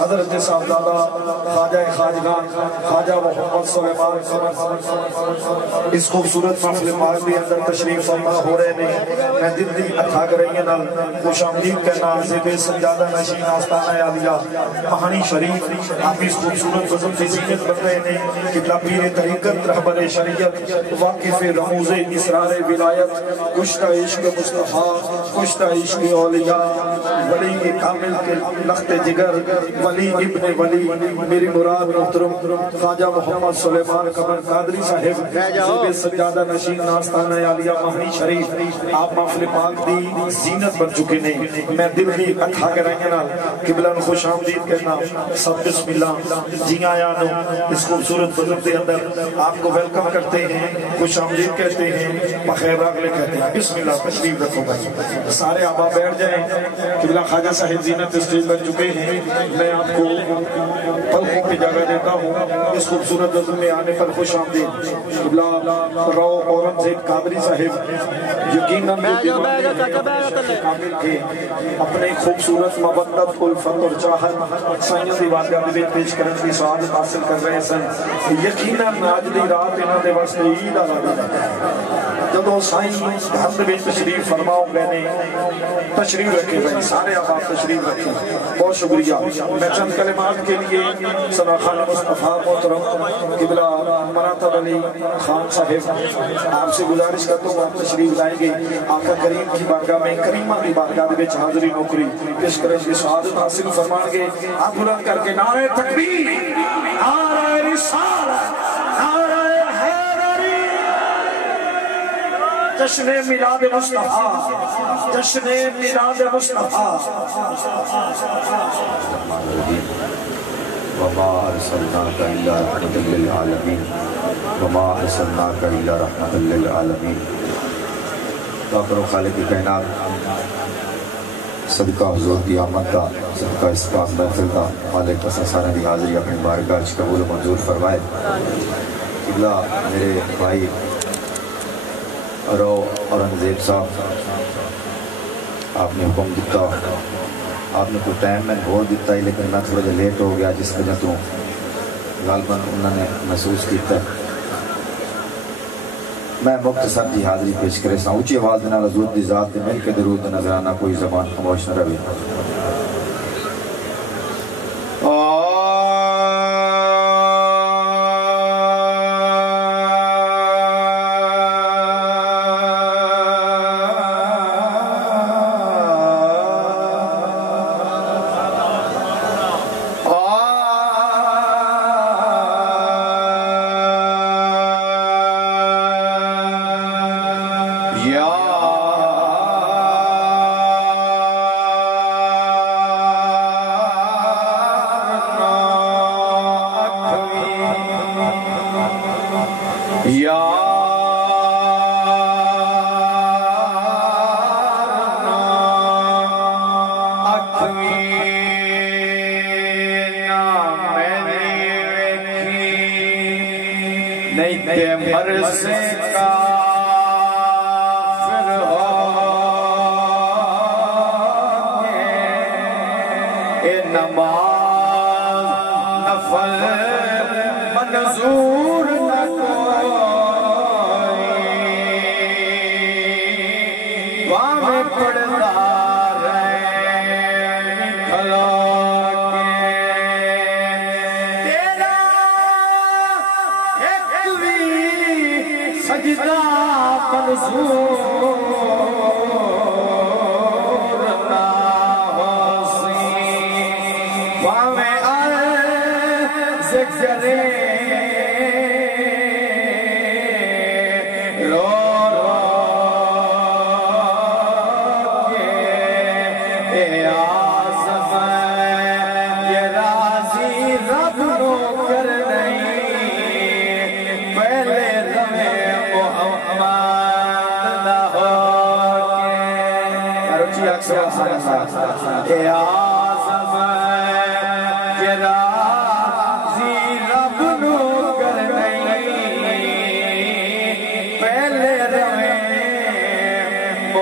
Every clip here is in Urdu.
حضرت صاحبزادہ خواجہ خواجگان خواجہ محمد سلیمان قمر اس خوبصورت محفل پاک کے اندر تشریف فرما ہو رہے ہیں. میں دل دی اتھا کریں گے نال خوش آمدید کہنا زیب سجادہ نشین آستانہ عالیہ مہانی شریف آپ اس خوبصورت فضل کی زینت بن رہے ہیں. قبلہ پیر طریقت رہبر شریعت واقف رموز اسرار ولایت کشتہ عشق مصطفیٰ کشتہ عشق اولیاء ولی کامل کے لخت جگر ولی ابن ولی میری مراد محترم خواجہ محمد سلیمان قمر قادری صاحب زیب سجادہ نشین آستانہ عالیہ مہانی شریف آپ محفل پاک دی زینت بن چکے نے. میں دل دی اتھا کریں گے نال قبلہ خوش آمدید کہنا سب بسم اللہ جی آیا نو اس خوبصورت فضل کے اندر آپ کو ویلکم کرتے ہیں خوش آمدید کہتے ہیں بخیر راغلے کہتے ہیں. بسم اللہ تشریف رکھو بھائی سارے آبا بیٹھ جائیں. قبلہ خواجہ صاحب زینت اسٹیج بن چکے ہیں. میں آپ کو پلکوں پہ جگہ دیتا ہوں اس خوبصورت فضل میں آنے پر خوش آمدید. قبلہ رو اورنگزیب قادری صاحب یقیناً کامل کے اپنے خوبصورت مودت الفت اور چاہت سائیں دی بارگاہ میں پیش کرنے کی سعادت حاصل کر رہے سن. یقیناً آج دی رات انہاں دے واسطے عید آ رہی ہے. جدو سائیں گھر میں تشریف فرماؤ گئے نے تشریف رکھے بھائی سارے آپ تشریف رکھیں. بہت شکریہ. میں چند کلمات کے لیے ثنا خان مصطفیٰ محترم قبلہ مراتب علی خان صاحب آپ سے گزارش کرتا ہوں آپ تشریف لائیں گے. آقا کریم کی بارگاہ میں کریمہ کی بارگاہ میں حاضری نوکری پیش کریں گے سعادت حاصل فرمان گے. آپ بلند کر کے نعرہ تکبیر نعرہ رسالت نعرہ حیدری جشن میلاد مصطفیٰ جشن میلاد مصطفیٰ. وما ارسلناک الا رحمۃ للعالمین وما ارسلناک الا رحمۃ للعالمین. فاخر و خالق کائنات صدقہ حضور کی آمد کا صدقہ اس پاک محفل کا مالک سارے کی حاضری اپنی بارگاہ قبول و منظور فرمائے. قبلہ میرے بھائی رو اورنگزیب صاحب آپ نے حکم دیتا آپ نے کوئی ٹائم میں ہو دیتا ہی لیکن میں تھوڑا جا لیٹ ہو گیا جس وجہ تو غالباً انہوں نے محسوس کیتا. میں مختصر دی حاضری پیش کرے سا اونچی آواز دینا حضور دی ذات دے مل کے درود نظرانہ کوئی زبان خاموش نہ رہے.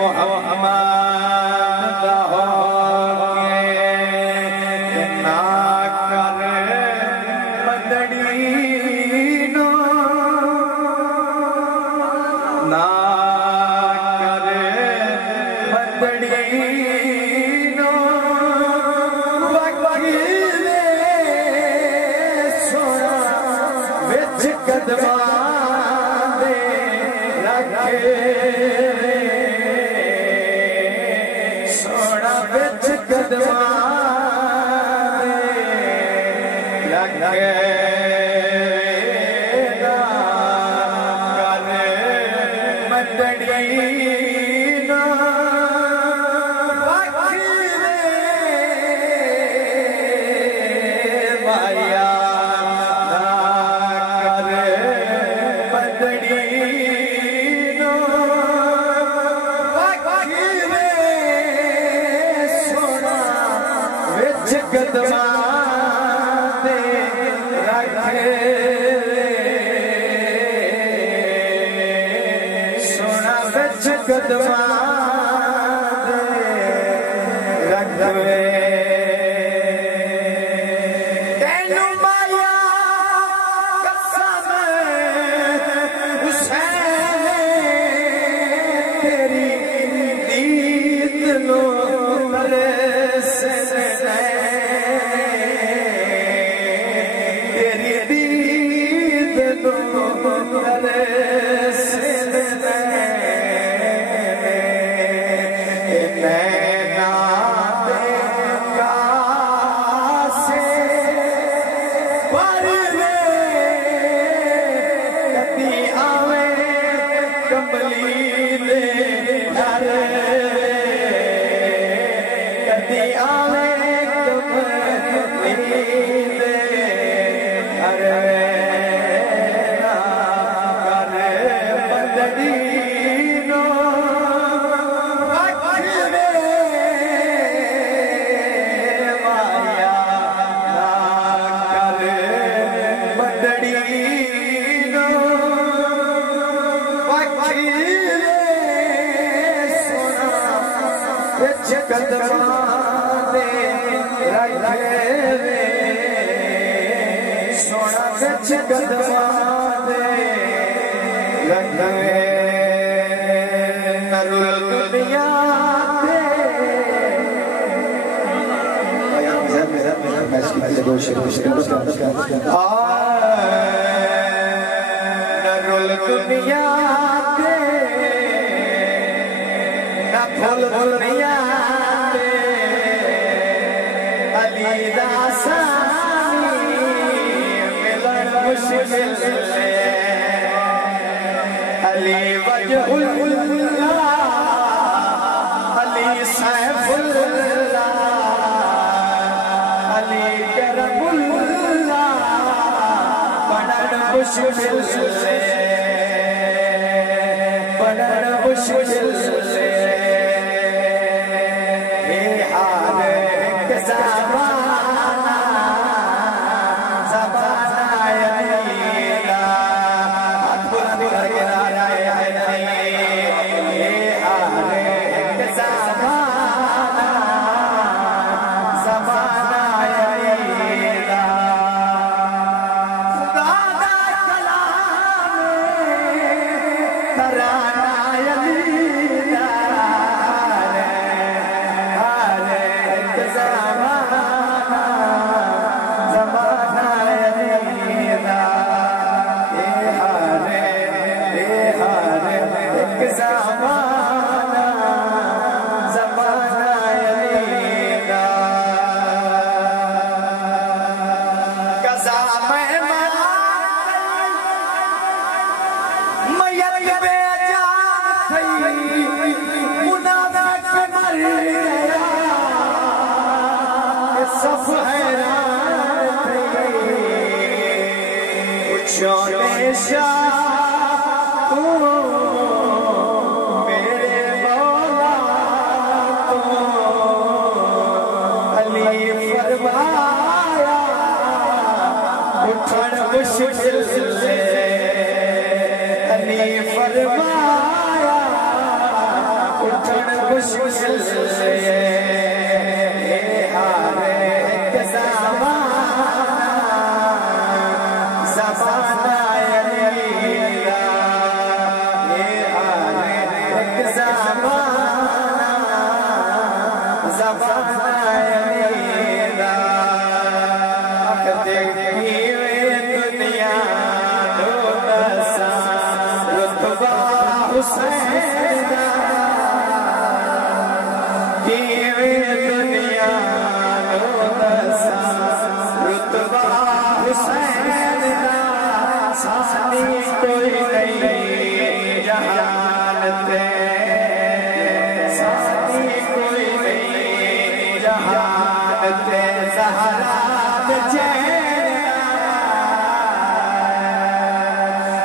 محمد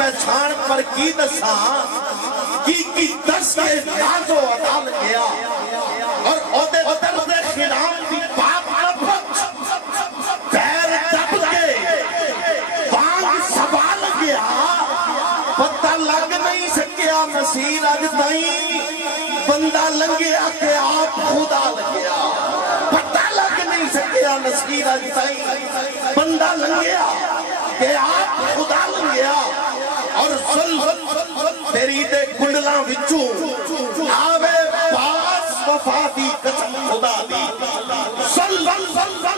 پہچان پر کی دساں کی دس کے نازو عدال گیا اور عہدے درد خرام دی پاپ نفت پیر دب کے بانگ سوال گیا پتہ لگ نہیں سکیا نصیر اج تائیں بندہ لنگیا کہ آپ خدا لگیا پتہ لگ نہیں سکیا نصیر اج تائیں بندہ لنگیا کہ آپ خدا لنگیا اور تیری دے کنڈلاں وچوں آوے پاس وفا دی قسم خدا دی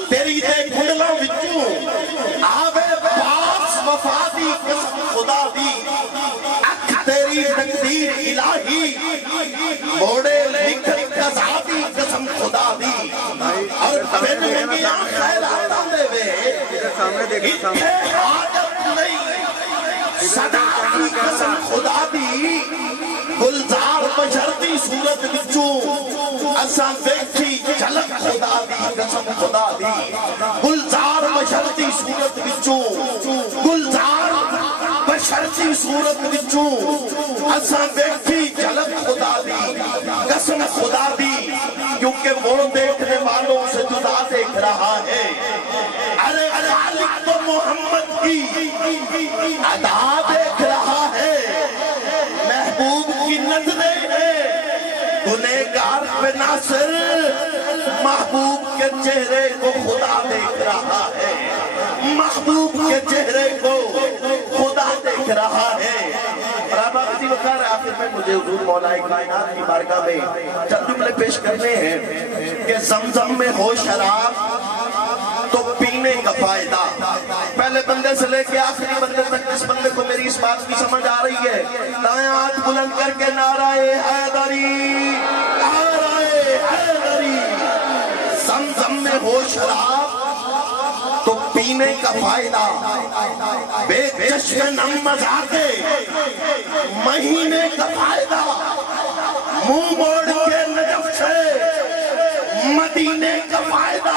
تیری دے کنڈلاں وچوں آوے پاس وفا دی قسم خدا دی اکھ تیری تقدیر الہی موڑے لکھن قضا دی قسم خدا دی اور بن گیا خیراتاں دے وے اتھے حاجت نہیں صدا کی قسم خدا دی گلزار بشرتی صورت وچوں اساں ویکھی جھلک خدا دی قسم خدا دی گلزار بشرتی صورت وچوں گلزار بشرتی صورت وچوں اساں ویکھی جھلک خدا دی قسم خدا دی کیونکہ وہ دیکھنے والوں سے جدا دیکھ رہا ہے ارے خالق تو محمد کی ادا دیکھ رہا ہے محبوب کی نظریں گنہگار پہ ناصر محبوب کے چہرے کو خدا دیکھ رہا ہے محبوب کے چہرے کو خدا دیکھ رہا ہے رابعہ بزی وقار آخر میں مجھے حضور مولا کائنات کی بارگاہ میں چند جملے پیش کرنے ہیں کہ زمزم میں ہو شراب تو پینے کا فائدہ پہلے بندے سے لے کے آخری بندے تک جس بندے کو میری اس بات کی سمجھ آ رہی ہے دائیں ہاتھ بلند کر کے نعرہ حیدری نعرہ حیدری زمزم میں ہو شراب تو پینے کا فائدہ بے چشم نم مزاقے مہینے کا فائدہ منہ موڑ کے نجف سے مدینے کا فائدہ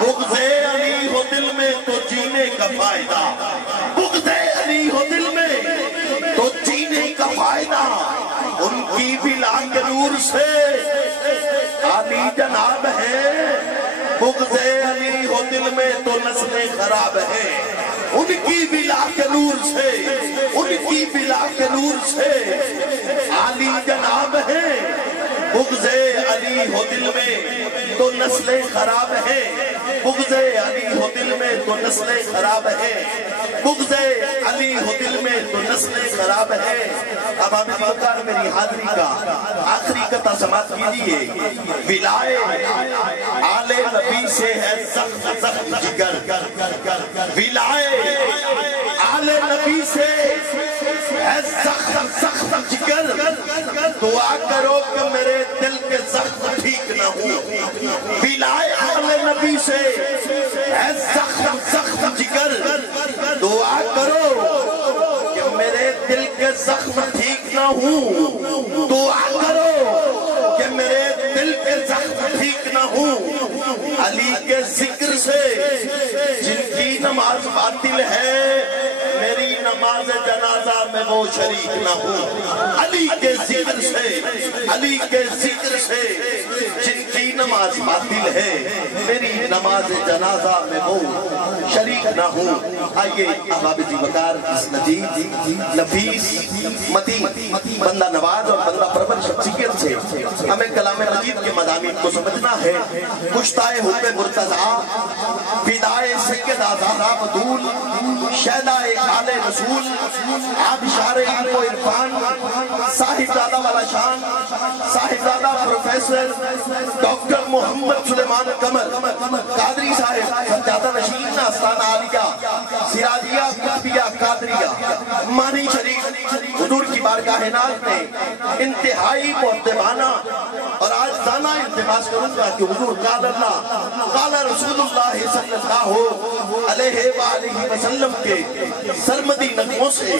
بغض علی ہو دل میں تو جینے کا فائدہ بغض علی ہو دل میں تو جینے کا فائدہ ان کی بھی لاکھ نور سے علی جناب ہے بغض علی ہو دل میں تو نسلیں خراب ہیں ان کی بھی لاکھ نور سے ان کی بھی لاکھ نور سے علی جناب ہے بغض علی ہو دل میں تو نسلیں خراب ہیں بغض علی ہو دل میں تو نسلیں خراب ہیں بغض علی ہو دل میں تو نسلیں خراب ہیں اب آپ وقار میری حاضری کا آخری قطع سماعت کیجئے ولائے آل نبی سے ہے سخت سخت جگر ولائے آل نبی سے ہے سخت سخت جگر دعا کرو کہ میرے دل کے سخت ٹھیک نہ ہو ولائے آل نبی سے ہے سخت سخت جگر دعا کرو کہ میرے دل کے زخم ٹھیک نہ ہوں دعا کرو کہ میرے دل کے زخم ٹھیک نہ ہوں علی کے ذکر سے جن کی نماز باطل ہے میری نماز جنازہ میں وہ شریک نہ ہوں علی کے ذکر سے علی کے ذکر سے جن کی نماز باطل ہے میری نماز جنازہ میں وہ شریک نہ ہوں آئیے احباب جی وقار اس نجیب نفیس متین بندہ نواز اور بندہ پرور شخصیت سے ہمیں کلام مجید کے مضامین کو سمجھنا ہے کشتائے حب مرتضیٰ فدائے سید آزارہ بدول شہدائے آل رسول آبشار علم و عرفان صاحب دادا والا شان صاحب دادا پروفیسر ڈاکٹر محمد سلیمان کمر قادری صاحب سجادہ نشین آستانہ عالیہ سراجیہ قطبیہ قادریہ مانی شریف حضور کی بارگاہ ناز میں انتہائی معتبانہ اور آج دانا التماس کروں گا کہ حضور قال اللہ قال رسول اللہ صلی اللہ علیہ وآلہ وسلم کے سرمدی نغموں سے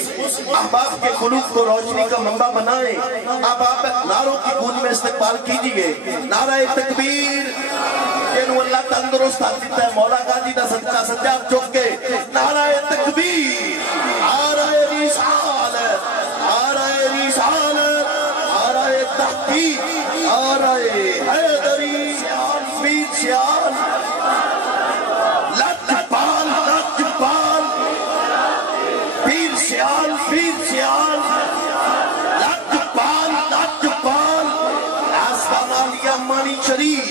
احباب کے قلوب کو روشنی کا منبع بنائیں احباب نعروں کی گونج میں استقبال کیجئے نعرہ تکبیر جنہوں اللہ تندرست حاضر ہے مولا گاجی دا صدقہ سجاد چوکے نعرہ تکبیر نعرہ کی آرائے حیدری پیر سیال لجپال لجپال پیر سیال لجپال لجپال آسمان علیہ مانی شریف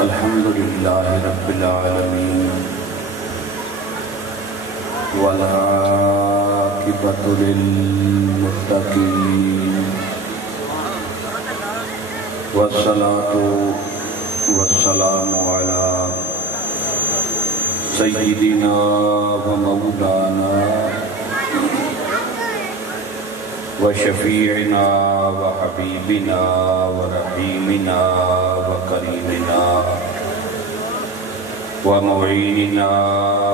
الحمدللہ رب العالمین والعاقبۃ للمتقین والصلاة والسلام علی سیدنا و مولانا وشفيعنا وحبيبنا ورحيمنا وكريمنا ومعيننا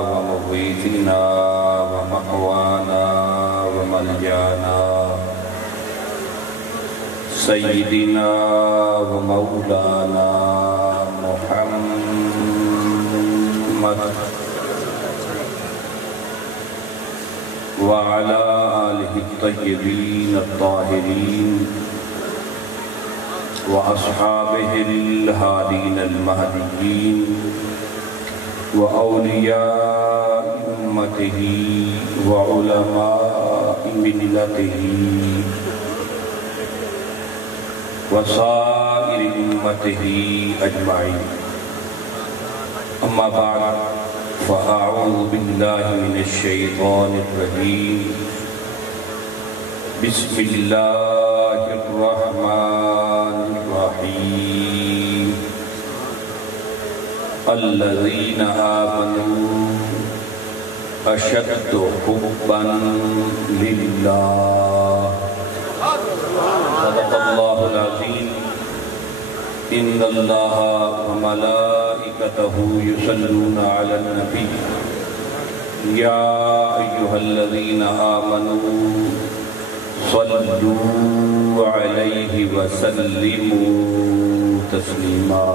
ومغيثنا ومأوانا وملجانا سيدنا ومولانا محمد وعلى آله الطيبين الطاهرين وأصحابه الهادين المهديين وأولياء أمته وعلماء ملته وصائر أمته أجمعين. أما بعد فأعوذ بالله من الشيطان الرجيم. بسم الله الرحمن الرحيم. الذين آمنوا أشد حبا لله. صدق الله العظيم. إن الله وملائكته يصلون على النبي يا أيها الذين آمنوا صلوا عليه وسلموا تسليما.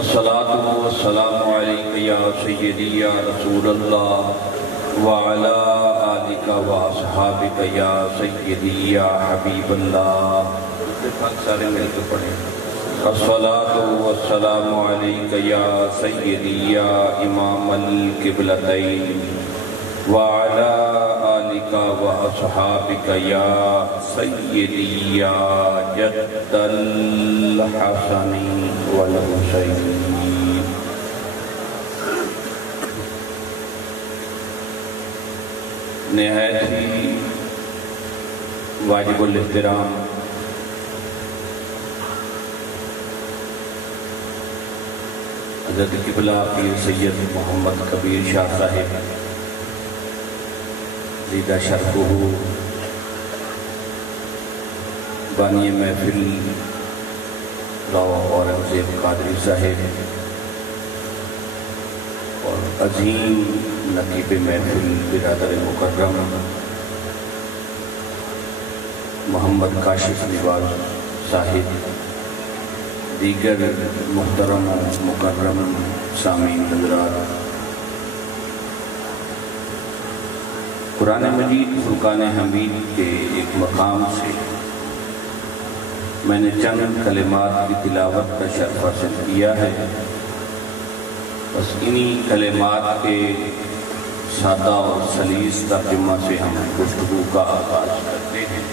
الصلاة والسلام عليك يا سيدي يا رسول الله وعلى آلك وأصحابك يا سيدي يا حبيب الله. الصلاة والسلام عليك يا سيدي يا إمام القبلتين وعلى آلك وأصحابك يا سيدي يا جد الحسن والحسين. نہایت ہی واجب الاحترام حضرت قبلہ پیر سید محمد کبیر شاہ صاحب زیدہ شرفہ بانی محفل راو اورنگزیب قادری صاحب اور عظیم نقیب محفل برادر مکرم محمد کاشف نواز صاحب، دیگر محترم و مکرم سامعین حضرات، قرآن مجید فرقان حمید کے ایک مقام سے میں نے چند کلمات کی تلاوت کا شرف حاصل کیا ہے. بس انہی کلمات کے سادہ اور سلیس ترجمہ سے ہم گفتگو کا آغاز کرتے ہیں.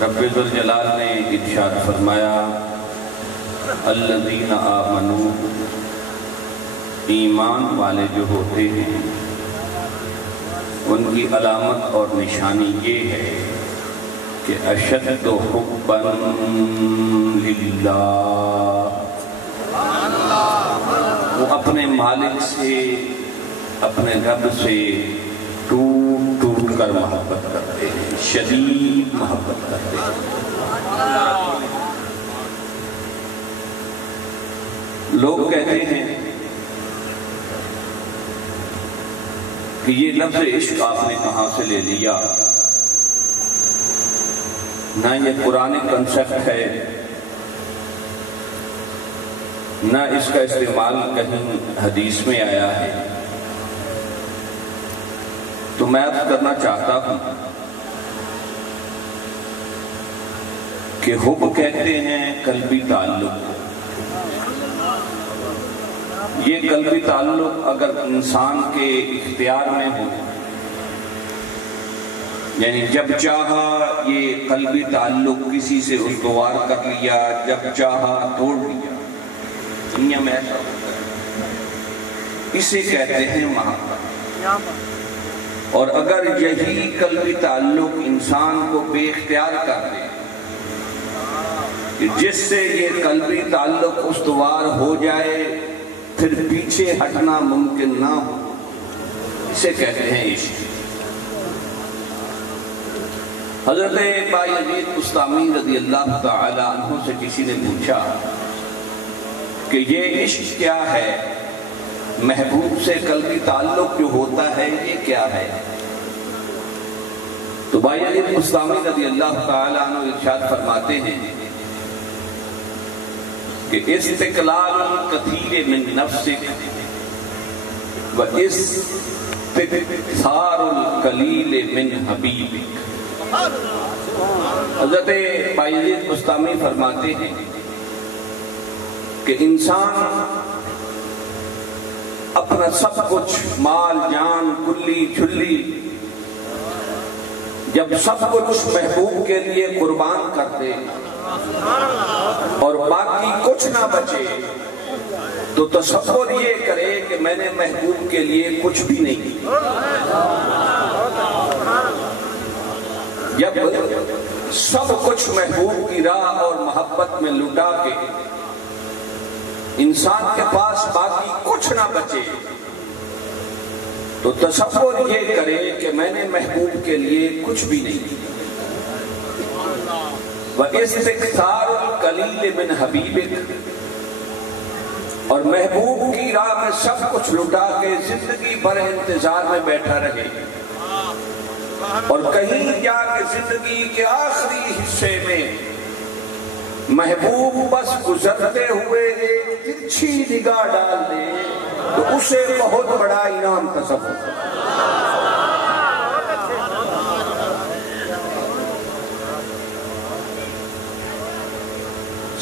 رب ذوالجلال نے ارشاد فرمایا الذین آمنوا، ایمان والے جو ہوتے ہیں ان کی علامت اور نشانی یہ ہے کہ اشد حبا للہ، وہ اپنے مالک سے، اپنے رب سے ٹوٹ ٹوٹ کر محبت کرتے ہیں، شدید محبت کرتے ہیں۔ لوگ کہتے ہیں کہ یہ لفظ عشق آپ نے کہاں سے لے لیا، نہ یہ قرآن کنسیپٹ ہے، نہ اس کا استعمال کہیں حدیث میں آیا ہے۔ تو میں عرض کرنا چاہتا ہوں کہ حب کہتے ہیں قلبی تعلق۔ یہ قلبی تعلق اگر انسان کے اختیار میں ہو، یعنی جب چاہا یہ قلبی تعلق کسی سے استوار کر لیا، جب چاہا توڑ لیا، دنیا میں ایسا ہوتا ہے، اسے کہتے ہیں محبت۔ اور اگر یہی قلبی تعلق انسان کو بے اختیار کر دے کہ جس سے یہ قلبی تعلق استوار ہو جائے پھر پیچھے ہٹنا ممکن نہ ہو، اسے کہتے ہیں عشق۔ حضرت بایزید بستامی رضی اللہ تعالی عنہ سے کسی نے پوچھا کہ یہ عشق کیا ہے، محبوب سے قلبی تعلق جو ہوتا ہے یہ کیا ہے؟ تو بایزید بستامی رضی اللہ تعالی عنہ ارشاد فرماتے ہیں کہ استقلال کثیر من نفسک و استکثار القلیل من حبیبک۔ حضرت بایزید بستامی فرماتے ہیں کہ انسان اپنا سب کچھ، مال جان کلی جھلی، جب سب کچھ محبوب کے لیے قربان کر دے اور باقی کچھ نہ بچے تو تصور یہ کرے کہ میں نے محبوب کے لیے کچھ بھی نہیں کیا۔ جب سب کچھ محبوب کی راہ اور محبت میں لٹا کے انسان کے پاس باقی کچھ نہ بچے تو تصور یہ کرے کہ میں نے محبوب کے لیے کچھ بھی نہیں کیا۔ وَإِسْتِكْثَارُ الْقَلِيلِ مِنْ حَبِيبِكَ، اور محبوب کی راہ میں سب کچھ لٹا کے زندگی بھر انتظار میں بیٹھا رہے، اور کہیں جا کے زندگی کے آخری حصے میں محبوب بس گزرتے ہوئے ایک ترچھی نگاہ ڈال دے تو اسے بہت بڑا انعام تصور۔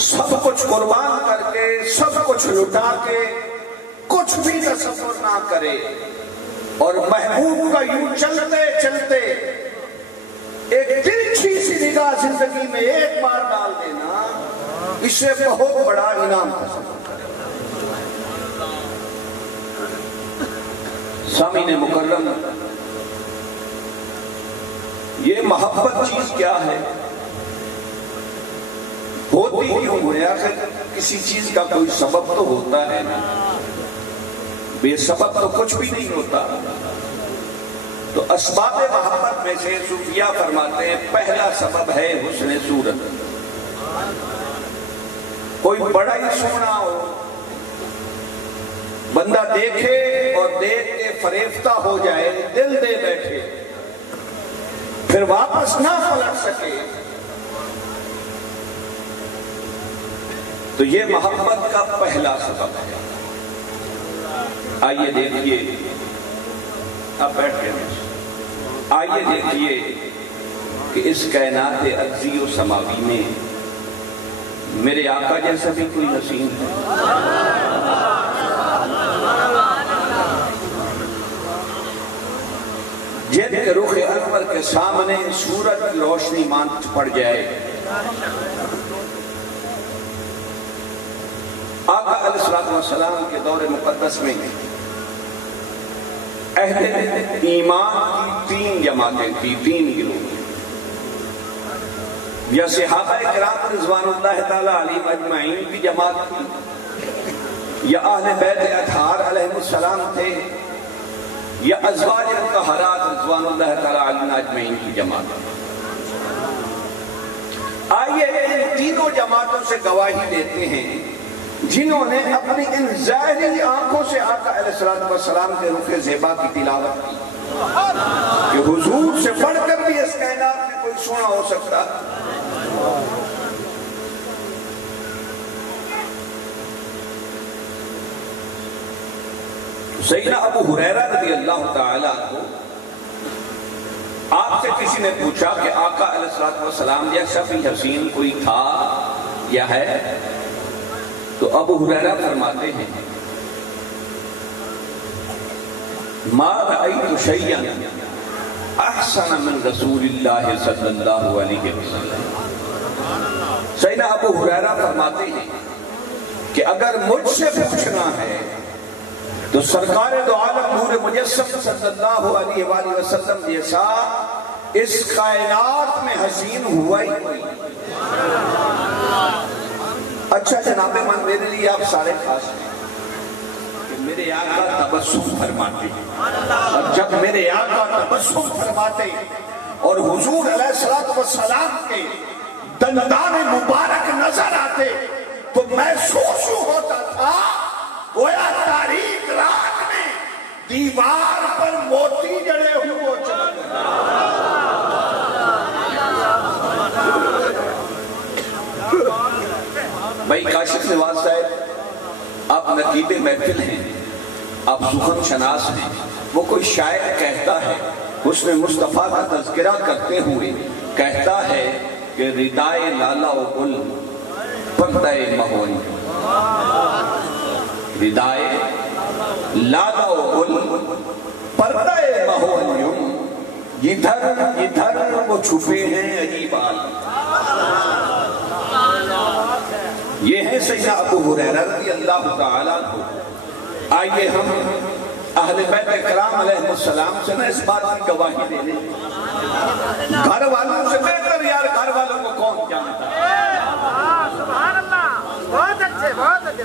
سب کچھ قربان کر کے، سب کچھ لٹا کے، کچھ بھی تصور نہ کرے اور محبوب کا یوں چلتے چلتے ایک ترچھی سی نگاہ زندگی میں ایک بار ڈال دینا، اسے بہت بڑا انعام تصور کرے۔ سامعین مکرم، یہ محبت چیز کیا ہے؟ ہوتی کیوں ہے؟ آخر کسی چیز کا کوئی سبب تو ہوتا ہے نا، بے سبب تو کچھ بھی نہیں ہوتا۔ تو اسباب محبت میں سے صوفیہ فرماتے ہیں پہلا سبب ہے حسن صورت۔ کوئی بڑا ہی سونا ہو، بندہ دیکھے اور دیکھ کے فریفتہ ہو جائے، دل دے بیٹھے، پھر واپس نہ پلٹ سکے، تو یہ محبت کا پہلا سبب ہے۔ آئیے دیکھیے، آپ بیٹھ گئے، آئیے دیکھیے کہ اس کائنات ارضی و سماوی میں میرے آقا جیسا بھی کوئی حسین ہے؟ جن کے رخ انور کے سامنے سورج کی روشنی مانچ پڑ جائے، آقا علیہ السلام کے دور مقدس میں اہل ایمان کی 3 جماعتیں تھی، 3 گروہ، یا صحابہ کرام رضوان اللہ تعالی علیہم اجمعین کی جماعت تھی، یا اہل بیت اطہار علیہ السلام تھے، یا ازواج مطہرات رضوان اللہ تعالی علیہم اجمعین کی جماعت. آئیے ان تینوں جماعتوں سے گواہی دیتے ہیں جنہوں نے اپنی ان ظاہری آنکھوں سے آقا علیہ السلام کے رخ زیبا کی تلاوت کی کہ حضور سے بڑھ کر بھی اس کائنات میں کوئی سونا ہو سکتا. سیدنا ابو ہریرہ رضی اللہ تعالیٰ عنہ آپ سے کسی نے پوچھا کہ آقا علیہ السلام جیسا بھی حسین کوئی تھا یا ہے؟ تو ابو ہریرہ فرماتے ہیں ما رأیت شیئا احسن من رسول اللہ صلی اللہ علیہ وسلم. سیدنا ابو ہریرہ فرماتے ہیں کہ اگر مجھ سے پوچھنا ہے تو سرکار دو عالم نور مجسم صلی اللہ علیہ وآلہ وسلم جیسا اس کائنات میں حسین ہوا ہی کوئی. اچھا جناب من میرے لیے آپ سارے خاص ہیں کہ میرے آقا تبسم فرماتے ہیں، اور جب میرے آقا تبسم فرماتے اور حضور علیہ السلام کے دندان مبارک نظر آتے تو محسوس ہوتا تھا گویا تاریخ رات میں دیوار پر موتی جڑے ہوئے چمک. بھائی کاشف نواز صاحب آپ نقیب محفل ہیں، آپ سخن شناس ہیں. وہ کوئی شاعر کہتا ہے حسن مصطفیٰ کا تذکرہ کرتے ہوئے کہتا ہے کہ ردائے لالا و گل پردہ مہون، ردائے لالا و گل پردہ مہون، ادھر ادھر وہ چھپے ہیں عجیب عالم. یہ ہے سیدنا ابو ہریرہ رضی اللہ تعالیٰ عنہ. آئیے ہم اہل بیت کرام علیہ السلام سے نہ اس بات کی گواہی دے لیں. گھر والوں سے بہتر یار گھر والوں کو کون جانتا ہے؟ سبحان اللہ، بہت اچھے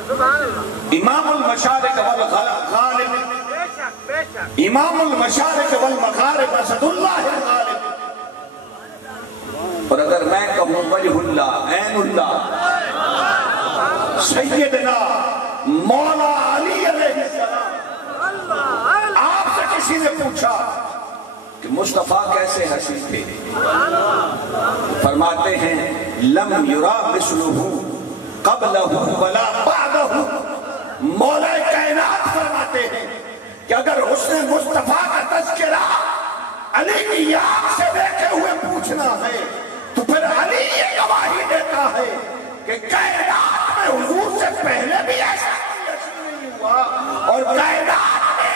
سبحان اللہ. امام المشارق والغالب، امام المشارق والمغارب اسد اللہ الغالب. اور اگر میں کہوں وجہ اللہ عین اللہ سیدنا مولا علی علیہ السلام، آپ سے کسی نے پوچھا کہ مصطفیٰ کیسے حسین تھے؟ فرماتے ہیں لم یرا مثلہ قبلہ ولا بعدہ. مولا کائنات فرماتے ہیں کہ اگر حسن مصطفیٰ کا تذکرہ علی کی آنکھ سے دیکھے ہوئے پوچھنا ہے تو پھر علی یہ گواہی دیتا ہے کہ کائنات میں حضور سے پہلے بھی ایسا نہیں ہوا اور کائنات میں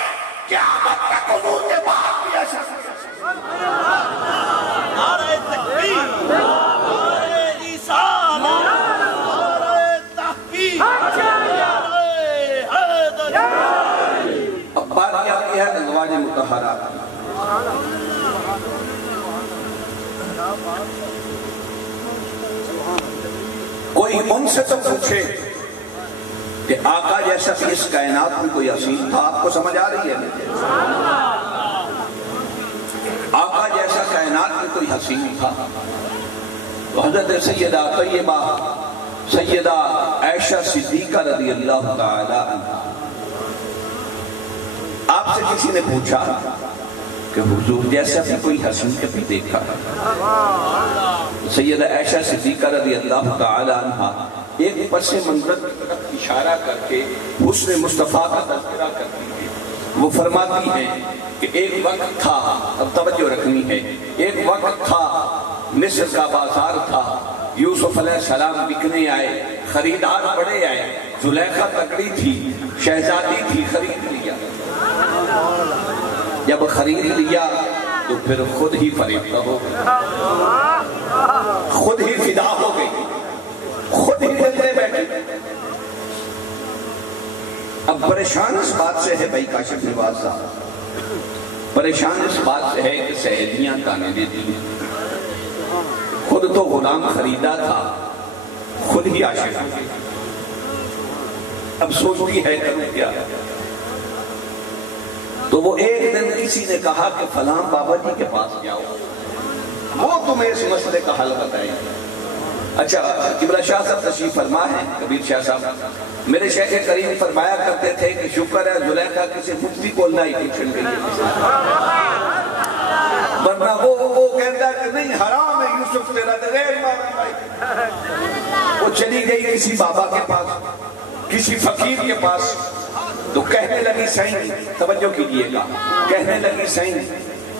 قیامت تک حضور کے بعد بھی ایسا نہیں. نعرہ تکبیر، نعرہ رسالہ، نعرہ تحقیق، نعرہ حیدر. اب بات کیا ہے ازواج مطہرات. کوئی ان سے تو پوچھے کہ آقا جیسا کہ اس کائنات میں کوئی حسین تھا. آپ کو سمجھ آ رہی ہے؟ آقا جیسا کائنات میں کوئی حسین تھا تو حضرت سیدہ طیبہ سیدہ عائشہ صدیقہ رضی اللہ تعالی عنہ، آپ سے کسی نے پوچھا کہ حضور جیسا بھی کوئی حسین کبھی دیکھا؟ سیدہ عائشہ صدیقہ رضی اللہ تعالی عنہ ایک پس منظر کی طرف اشارہ کر کے حسن مصطفیٰ کا تذکرہ کرتی ہے. وہ فرماتی ہیں کہ ایک وقت تھا، اب توجہ رکھنی ہے، ایک وقت تھا مصر کا بازار تھا، یوسف علیہ السلام بکنے آئے، خریدار بڑے آئے، زلیخا تکڑی تھی، شہزادی تھی، خرید لیا. جب خرید لیا تو پھر خود ہی فریفتہ ہو گئی، خود ہی فدا ہو گئی، خود ہی دل میں بیٹھی. اب پریشان اس بات سے ہے بھائی کاشف نواز صاحب، پریشان اس بات سے ہے کہ سہیلیاں تانے دیتی ہیں. خود تو غلام خریدا تھا، خود ہی عاشق ہو گئی. اب سوچتی ہے کروں کیا؟ تو وہ ایک دن کسی نے کہا کہ فلاں بابا جی کے پاس جاؤ، وہ تمہیں اس مسئلے کا حل بتائیں گے۔ اچھا قبلہ شاہ صاحب تشریف فرما ہے، کبیر شاہ صاحب، میرے شیخ کریم فرمایا کرتے تھے کہ شکر ہے زلیخا کسی مفتی کو نہ ہی ٹیوشن گئی، ورنہ وہ کہتا ہے کہ نہیں حرام ہے یوسف تیرا غیر مارا بھائی۔ وہ چلی گئی کسی بابا کے پاس، کسی فقیر کے پاس، تو کہنے لگی سائیں، توجہ کیجئے گا، کہنے لگی سائیں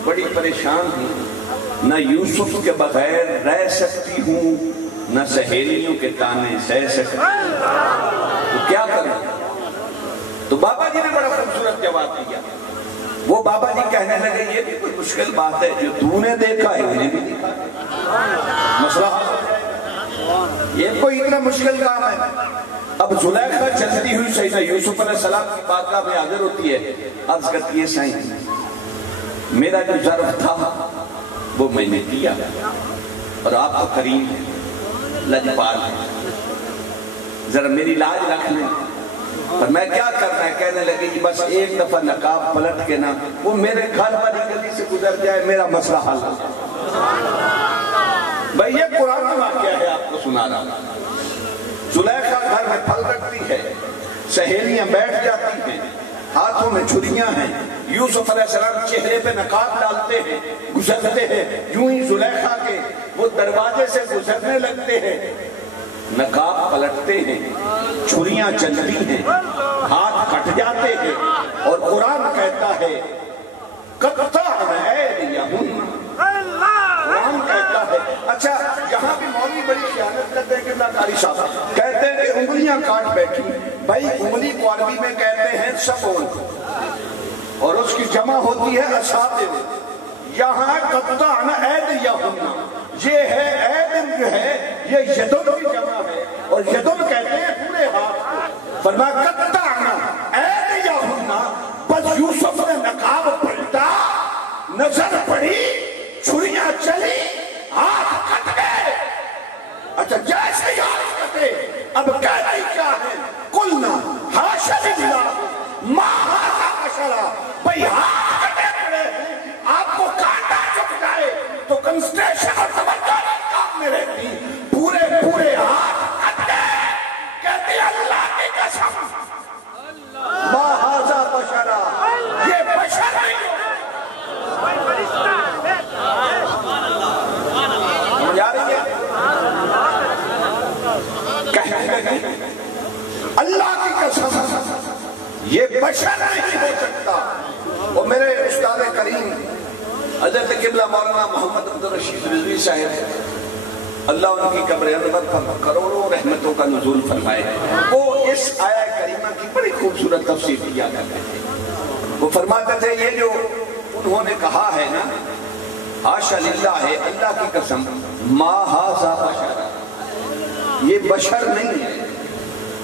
بڑی پریشان ہوں، نہ یوسف کے بغیر رہ سکتی ہوں، نہ سہیلیوں کے تانے سہ سکتی ہوں، تو کیا کریں؟ تو بابا جی نے بڑا خوبصورت جواب دیا۔ وہ بابا جی کہنے لگے یہ بھی کوئی مشکل بات ہے، جو تو نے دیکھا ہے انہیں بھی دیکھا ہے، مسئلہ یہ کوئی اتنا مشکل کام ہے۔ اب زلیخا چلتی ہوئی سیدنا یوسف علیہ السلام کی بارگاہ میں حاضر ہوتی ہے، عرض کرتی ہے سائیں میرا جو ظرف تھا وہ میں نے دیا، اور آپ تو کریم ہیں، لجپال ہیں، ذرا میری لاج رکھ لیں۔ پر میں کیا کرنا ہے؟ کہنے لگے کہ بس ایک دفعہ نقاب پلٹ کے نا وہ میرے گھر والی گلی سے گزر جائے، میرا مسئلہ حل ہے۔ بھائی یہ قرآن کا واقعہ ہے، آپ کو سنا رہا ہوں۔ زلیخا گھر میں پھل رکھتی ہے، سہیلیاں بیٹھ جاتی ہیں، ہاتھوں میں چھریاں ہیں، یوسف علیہ السلام چہرے پہ نقاب ڈالتے ہیں، گزرتے ہیں، یوں ہی زلیخا کے وہ دروازے سے گزرنے لگتے ہیں، نقاب پلٹتے ہیں، چھریاں چلتی ہیں، ہاتھ کٹ جاتے ہیں، اور قرآن کہتا ہے قطعن ایدیہن، قرآن کہتا ہے۔ اچھا یہاں بھی مولوی بڑی خیانت کرتے ہیں قبلہ قاری صاحب، کہتے ہیں کہ انگلیاں کاٹ بیٹھی، بھائی انگلی کو عربی میں کہتے ہیں سبون، اور اس کی جمع ہوتی ہے اصابع، یہاں قطعن ایدیہن، یہ ہے ایدن جو ہے یہ یدن کی جمع ہے، اور یدن کہتے ہیں پورے ہاتھ کو۔ فرمایا قطعن ایدیہن، بس یوسف نے نقاب پلٹا، نظر پڑی، چھریاں چلی، ہاتھ کٹ گئے۔ اچھا جیسے ہی ہاتھ کٹے اب کہتے کیا ہے؟ قلنا حاشا للہ ما ھذا بشرا، بھئی ہاتھ کٹے پڑے ہیں، آپ کو کانٹا چپ جائے تو کنسٹریشن اور توجہ کام میں رہتی، پورے ہاتھ کٹ گئے، کہتے اللہ کی قسم ما ھذا بشرا، یہ بشر نہیں ہو۔ سمجھا رہی ہے؟ کہنے لگے اللہ کی قسم یہ بشر نہیں ہو سکتا۔ اور میرے استاد کریم حضرت قبلہ مولانا محمد عبدالرشید رضوی صاحب، اللہ ان کی قبر انور پر کروڑوں رحمتوں کا نزول فرمائے، وہ اس آیہ کریمہ کی بڑی خوبصورت تفسیر کیا کرتے تھے۔ وہ فرماتے تھے یہ جو انہوں نے کہا ہے نا حاشا للہ ہے، اللہ کی قسم ما ھذا بشر، یہ بشر نہیں ہے۔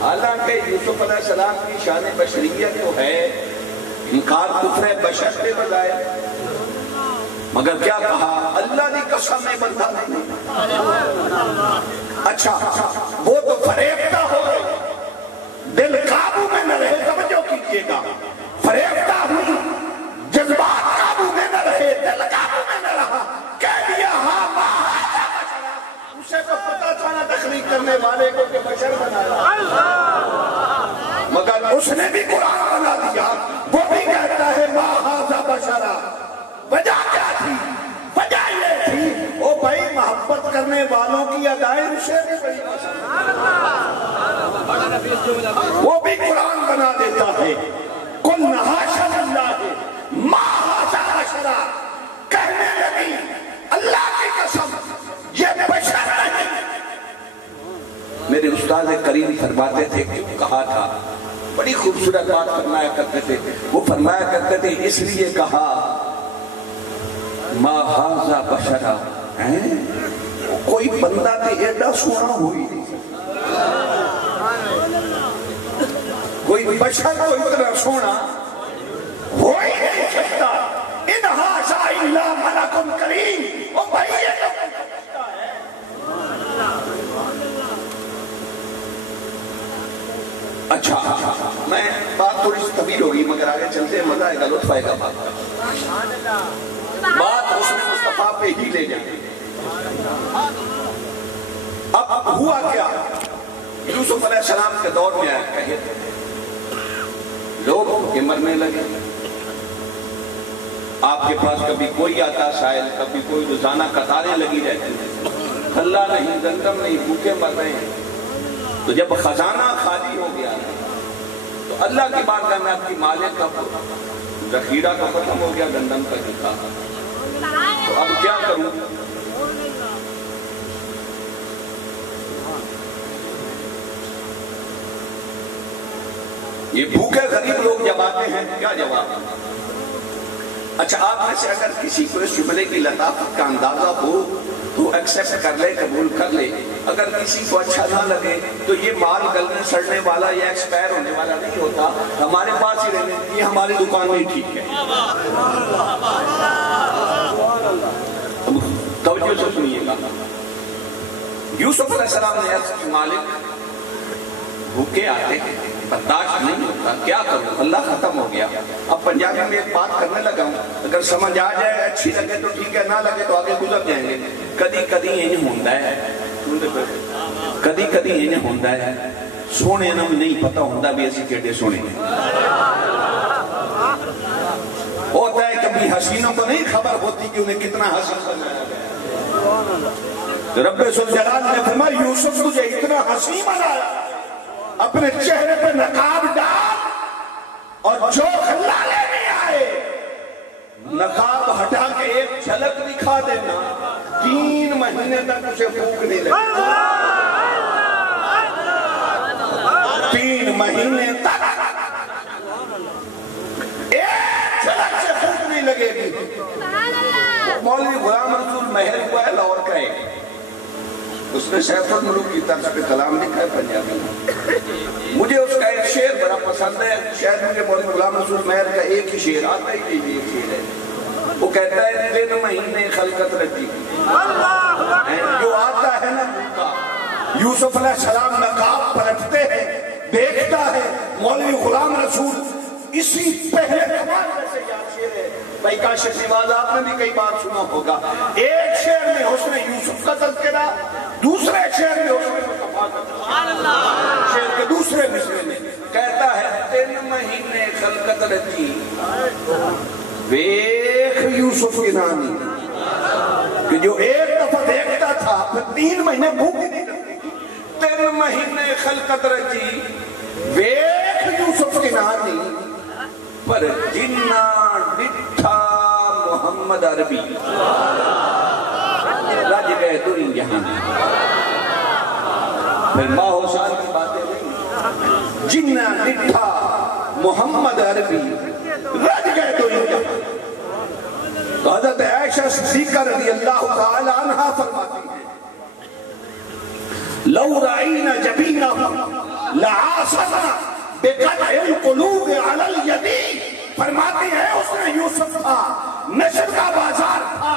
حالانکہ یوسف علیہ السلام کی شان بشریت تو ہے، انکار کفر بشر کے بجائے، مگر کیا کہا اللہ کی قسم میں بندہ نہیں۔ اچھا وہ تو فریفتہ ہو گئی، دل قابو میں نہ رہے، توجہ کیجئے گا، فریفتہ ہوئی، جذبات قابو میں نہ رہے، دل قابو میں نہ رہا، کہہ دیا ہاں ما ھذا بشرا، اسے کو پتا تھا نہ تخلیق کرنے والے کو کہ بشر بنایا، مگر اس نے بھی قرآن بنا دیا، وہ بھی کہتا ہے ما ھذا بشرا۔ وجہ کیا تھی؟ وجہ یہ تھی او بھائی محبت کرنے والوں کی ادائیں اسے بھی بڑی پسند، وہ بھی قرآن بنا دیتا ہے۔ قلنا حاشا للہ ما ھذا بشرا، کہنے لگی اللہ کی قسم یہ بشر نہیں۔ میرے استاد کریم فرماتے تھے کیوں کہا تھا، بڑی خوبصورت بات فرمایا کرتے تھے، وہ فرمایا کرتے تھے اس لیے کہا ما ھذا بشرا، کوئی بندہ تے ایڈا سونا ہوئی نہیں، کوئی بشر کو اتنا سونا ہو ہی نہیں سکتا۔ ان ھذا الا ملک کریم، او بھائی یہ تو ہے۔ اچھا میں بات بات تھوڑی سی طویل ہوگی مگر آگے چلتے ہیں مزہ آئے گا لطف آئے گا بات حسن مصطفیٰ پہ ہی لے جائیں. اب ہوا کیا یوسف علیہ السلام کے دور میں آیا کہے لوگ کے مرنے لگے. آپ کے پاس کبھی کوئی آتا سائل کبھی کوئی روزانہ قطاریں لگی رہتی اللہ نہیں گندم نہیں بھوکے مر رہے ہیں. تو جب خزانہ خالی ہو گیا تو اللہ کی بارگاہ میں آپ کی مالک کا ذخیرہ کا ختم ہو گیا گندم کا جو تھا تو اب کیا کروں. یہ بھوکے غریب لوگ جب آتے ہیں کیا جواب. اچھا آپ میں سے اگر کسی کو اس جملے کی لطافت کا اندازہ ہو تو ایکسپٹ کر لے قبول کر لے. اگر کسی کو اچھا نہ لگے تو یہ مال گلنے سڑنے والا یا ایکسپائر ہونے والا نہیں ہوتا ہمارے پاس ہی رہنے یہ ہماری دکان میں ٹھیک ہے. توجہ سے سنیے گا. یوسف علیہ السلام نے عرض کی مالک بھوکے آتے ہیں برداشت نہیں ہوتا کیا کروں اللہ ختم ہو گیا. اب پنجابی میں ایک بات کرنے لگا ہوں اگر سمجھ آ جائے اچھی لگے تو ٹھیک ہے نہ لگے تو آگے گزر جائیں گے. کدی کدی یہ ہوتا ہے کدی کدی یہ ہوتا ہے سونے نم نہیں پتا ہوتا بھی ایسی کیڑے سونے ہوتا ہے. کبھی حسینوں کو نہیں خبر ہوتی کہ انہیں کتنا حسین بنایا گیا. رب ذوالجلال نے فرمایا یوسف تجھے اتنا حسین بنایا اپنے چہرے پہ نقاب ڈال اور جو خلالے نہیں آئے نقاب ہٹا کے ایک جھلک دکھا دینا 3 مہینے تک اسے بھوک نہیں لگے. 3 مہینے تک ایک جھلک سے بھوک نہیں لگے گی. مولوی غلام رسول مہر ہوا ہے لاہور کا ایک اس نے سیف الملوک کی طرز پہ کلام لکھا ہے پنجابی میں. مجھے اس کا ایک شعر بڑا پسند ہے. شاید مجھے مولوی غلام رسول مہر کا ایک ہی شعر آتا ہی نہیں ایک شعر ہے. وہ کہتا ہے 3 مہینے خلقت رہتی جو آتا ہے نا یوسف علیہ السلام نقاب پلٹتے ہیں دیکھتا ہے مولوی غلام رسول اسی پہلے کمال میں سے یاد شعر ہے. بھائی کاشف نواز آپ نے بھی کئی بار سنا ہوگا. ایک شعر میں حسن یوسف کا تذکرہ دوسرے شعر میں حسن مصطفیٰ کا تذکرہ. شعر کے دوسرے مصرے میں کہتا ہے 3 مہینے خلقت رہتی ویخ یوسف کی نانی کہ جو ایک دفعہ دیکھتا تھا پھر 3 مہینے بھوک نہیں لگتی. 3 مہینے خلقت رہتی ویخ یوسف کی نانی پر جنہ ڈٹھا محمد عربی رج گئے دنیا جہاں. پھر ماہ و سال کی باتیں نہیں جنہ ڈٹھا محمد عربی رج گئے دنیا جہاں. تو حضرت عائشہ صدیقہ رضی اللہ تعالی عنہ فرماتی ہے لو رأینا جبینہ لعاصرنا بقطع القلوب علی الیدین. فرماتے ہیں اس نے یوسف تھا نشر کا بازار تھا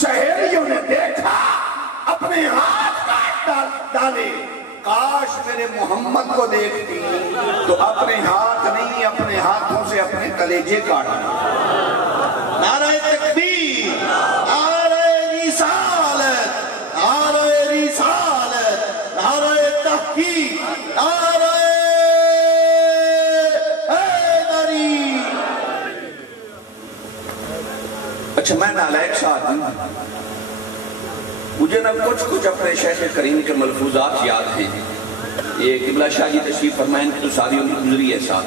شہریوں نے دیکھا اپنے ہاتھ کاٹ ڈالے. کاش میرے محمد کو دیکھتی تو اپنے ہاتھ نہیں اپنے ہاتھوں سے اپنے کلیجے کاٹ. نعرہ تکبیر نعرہ رسالت نعرہ رسالت نعرہ تحقیق نعرہ حیدری. اچھا میں نالائق ساتھ ہوں مجھے نہ کچھ اپنے شیخ کریم کے ملفوظات یاد ہیں. یہ قبلہ شاہ جی تشریف فرمائیں تو ساری عمر گزری ہے ساتھ.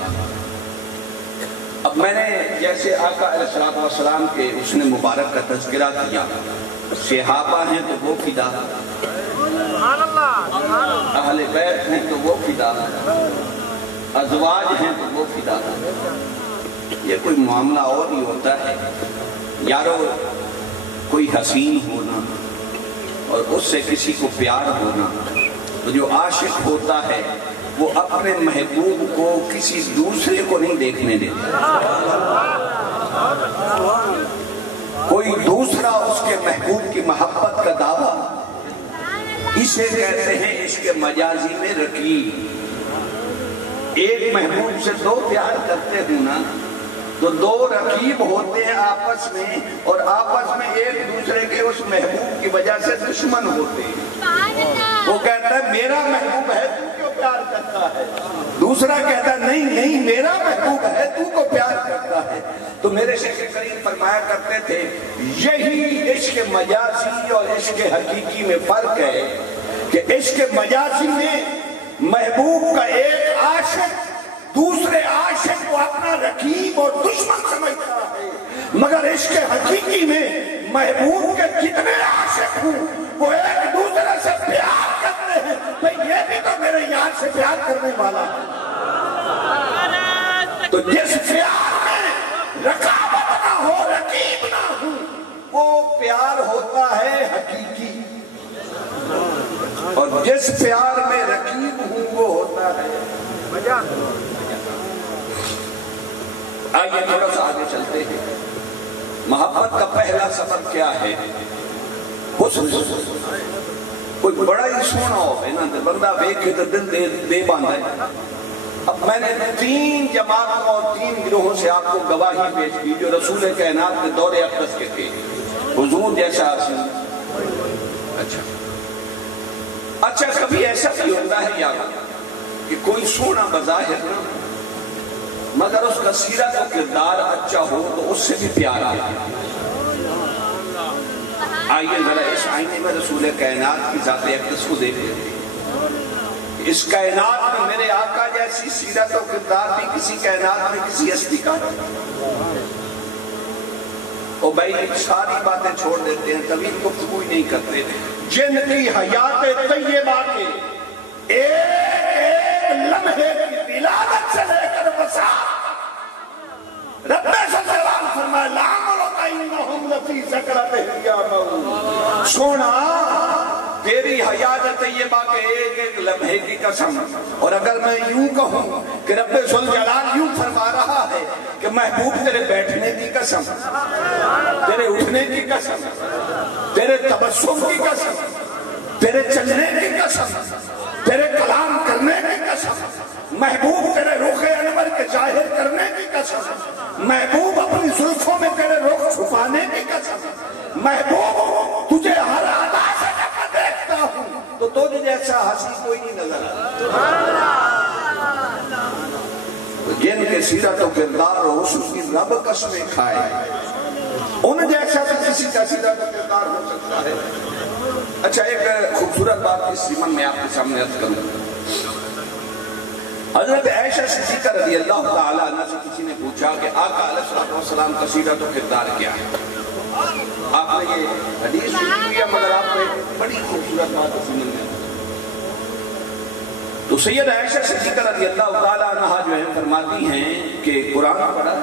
اب میں نے جیسے آقا علیہ السلام کے حسن مبارک کا تذکرہ کیا صحابہ ہیں تو وہ فدا اہل بیت ہیں تو وہ فدا ازواج ہیں تو وہ فدا. یہ کوئی معاملہ اور ہی ہوتا ہے یارو. کوئی حسین ہونا اور اس سے کسی کو پیار ہونا تو جو عاشق ہوتا ہے وہ اپنے محبوب کو کسی دوسرے کو نہیں دیکھنے دیتا. کوئی دوسرا اس کے محبوب کی محبت کا دعویٰ اسے کہتے ہیں عشق مجازی میں رقیب. ایک محبوب سے دو پیار کرتے ہوں نا تو دو رقیب ہوتے ہیں آپس میں، اور آپس میں ایک دوسرے کے اس محبوب کی وجہ سے دشمن ہوتے ہیں۔ وہ کہتا ہے میرا محبوب ہے تو کیوں پیار کرتا ہے، دوسرا کہتا ہے نہیں نہیں میرا محبوب ہے تو کو پیار کرتا ہے۔ تو میرے شیخ کریم فرمایا کرتے تھے یہی عشق مجازی اور عشق حقیقی میں فرق ہے کہ عشق مجازی میں محبوب کا ایک عاشق دوسرے عاشق کو اپنا رقیب اور دشمن سمجھتا ہے، مگر عشق حقیقی میں محبوب کے جتنے عاشق ہوں وہ ایک دوسرے سے پیار کرتے ہیں، بھئی یہ بھی تو میرے یار سے پیار کرنے والا ہے۔ تو جس پیار میں رقابت نہ ہو رقیب نہ ہو وہ پیار ہوتا ہے حقیقی، اور جس پیار میں رقیب ہوں وہ ہوتا ہے مجازی۔ آئیے تھوڑا سا آگے چلتے ہیں۔ محبت کا پہلا سبب کیا ہے؟ حسن۔ کوئی بڑا ہی سونا ہو ہے نا بندہ دیکھے تو دل دے باندھا ہے۔ اب میں نے 3 جماعتوں اور 3 گروہوں سے آپ کو گواہی پیش کی جو رسول کائنات کے دور اقدس کے تھے، حضور جیسا اچھا کبھی ایسا بھی ہوتا ہے یار کہ کوئی سونا بظاہر نہ مگر اس کا سیرت و کردار اچھا ہو تو اس سے بھی پیار آتا ہے۔ آئیے ذرا اس آئینے میں رسول کائنات کی ذات اقدس کو دیکھ لیتے ہیں۔ اس کائنات میں میرے آقا جیسی سیرت و کردار بھی کسی کائنات میں کسی ہستی کا اور بھائی ساری باتیں چھوڑ دیتے ہیں، طویل گفتگو ہی نہیں کرتے۔ جن کی حیات طیبہ کے ایک لمحے کی ولادت سے لے کر وفات رب سلام فرمائے لَعَمْرُكَ إِنَّهُمْ لَفِي سَكْرَتِهِمْ يَعْمَهُونَ۔ سونا تیری حیات طیبہ کے ایک لمحے کی قسم، اور اگر میں یوں کہوں کہ رب ذوالجلال یوں فرما رہا ہے کہ محبوب تیرے بیٹھنے کی قسم، تیرے اٹھنے کی قسم، تیرے تبسم کی قسم، تیرے چلنے کی قسم، تیرے کلام کرنے کی قسم، محبوب تیرے رخ انور کے ظاہر کرنے کی قسم، محبوب اپنی زلفوں میں تیرے رخ چھپانے کی قسم، محبوب تجھے ہر ادا سے جب میں دیکھتا ہوں تو تجھے جیسا ہنسی کوئی نہیں نظر آتا۔ جن کے سیرت و کردار اور حسن کی رب قسمیں کھائے ان جیسا بھی کسی کا سیرت و کردار ہو سکتا ہے۔ اچھا ایک خوبصورت بات اس سیمن میں آپ کے سامنے عرض کروں۔ حضرت عائشہ صدیقہ رضی اللہ تعالیٰ عنہ سے کسی نے پوچھا کہ آقا علیہ السلام کا سیرت و کردار کیا ہے؟ آپ نے یہ حدیث سنی کیا مگر آپ نے بڑی خوبصورت بات اس سیمن میں۔ تو سید عائشہ صدیقہ رضی اللہ تعالیٰ عنہ جو ہے فرماتی ہیں کہ قرآن پڑھا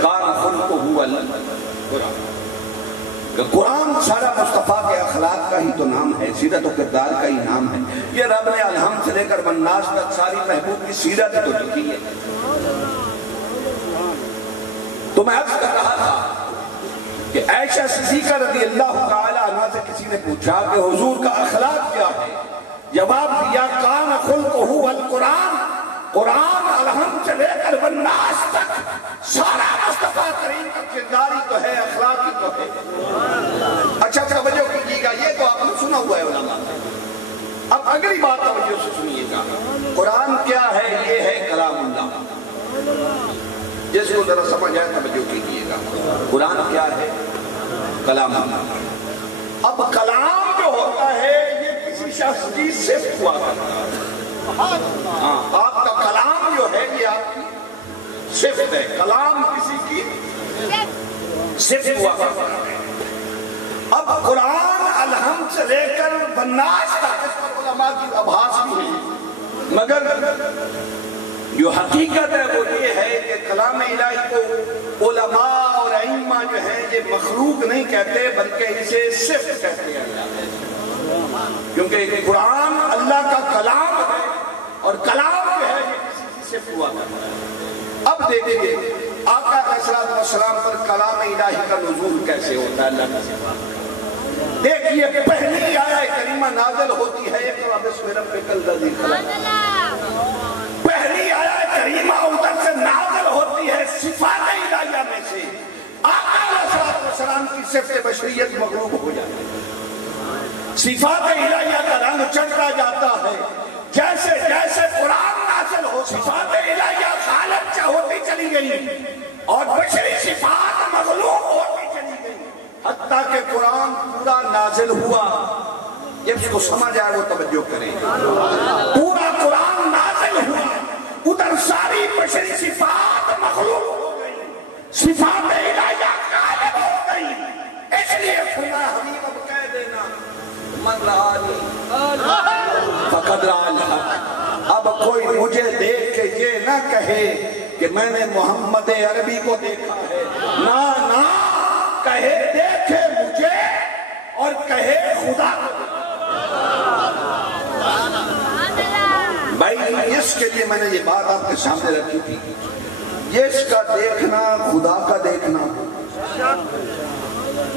کان خلقہ القرآن، کہ قرآن سارا مصطفیٰ کے اخلاق کا ہی تو نام ہے، سیرت و کردار کا ہی نام ہے۔ یہ رب نے الحمد سے لے کر والناس تک ساری محبوب کی سیرت تو لکھی ہے۔ تو میں عرض کر رہا تھا کہ عائشہ صدیقہ رضی اللہ تعالی عنہ سے کسی نے پوچھا کہ حضور کا اخلاق کیا ہے؟ جواب دیا کان خلقہ القرآن، قرآن الحمد سے لے کر والناس تک سارا مصطفیٰ کریم کا کردار ہی تو ہے، اخلاق ہی تو ہے۔ اچھا توجہ کیجیے گا، یہ تو آپ نے سنا ہوا ہے علماء۔ اب اگلی بات توجہ سے سنیے گا، قرآن کیا ہے؟ یہ ہے کلام اللہ۔ جس کو ذرا سمجھ آئے توجہ کیجیے گا، قرآن کیا ہے؟ کلام اللہ۔ اب کلام جو ہوتا ہے یہ کسی شخص کی صفت ہوا کرتا ہے۔ آپ کا کلام جو ہے یہ آپ کی صفت ہے، کلام کسی کی صفت ہوا کرتا ہے۔ اب قرآن الحمد سے لے کر والناس تک اس پر علماء کی ابحاث بھی ہے، مگر جو حقیقت ہے وہ یہ ہے کہ کلام الہی کو علماء اور ائمہ جو ہیں یہ مخلوق نہیں کہتے بلکہ اسے صفت کہتے ہیں، کیونکہ قرآن اللہ کا کلام ہے اور کلام جو ہے یہ کسی کی صفت ہوا کرتا ہے۔ اب دیکھیے آقا علیہ السلام پر کلام الہی کا نزول کیسے ہوتا ہے اللہ کا صفات۔ دیکھیے پہلی آیت کریمہ نازل ہوتی ہے اقرأ بسم ربک الذی خلق، پہلی آیت کریمہ ادھر سے نازل ہوتی ہے صفات الہیہ میں سے، آقا علیہ السلام کی صفت بشریت مغلوب ہو جاتی ہے، صفات الہیہ کا رنگ چڑھتا جاتا ہے، جیسے جیسے قرآن نازل ہو صفات الہیہ غالب ہوتی چلی گئی اور بشری صفات مغلوب ہوتی چلی گئی، حتیٰ کہ قرآن پورا نازل ہوا۔ جب اس کو سمجھ آئے وہ توجہ کریں، پورا قرآن نازل ہوا، ادھر ساری بشری صفات مغلوب ہو گئی، صفات الہیہ غالب ہو گئی، اس لیے فرمایا حبیب اب کہہ دینا من رآنی فقد رأى الحق۔ اب کوئی مجھے دیکھ کے یہ نہ کہے کہ میں نے محمد عربی کو دیکھا ہے، نہ کہے دیکھے مجھے اور کہے خدا کو۔ بھائی اس کے لیے میں نے یہ بات آپ کے سامنے رکھی تھی، جس کا دیکھنا خدا کا دیکھنا،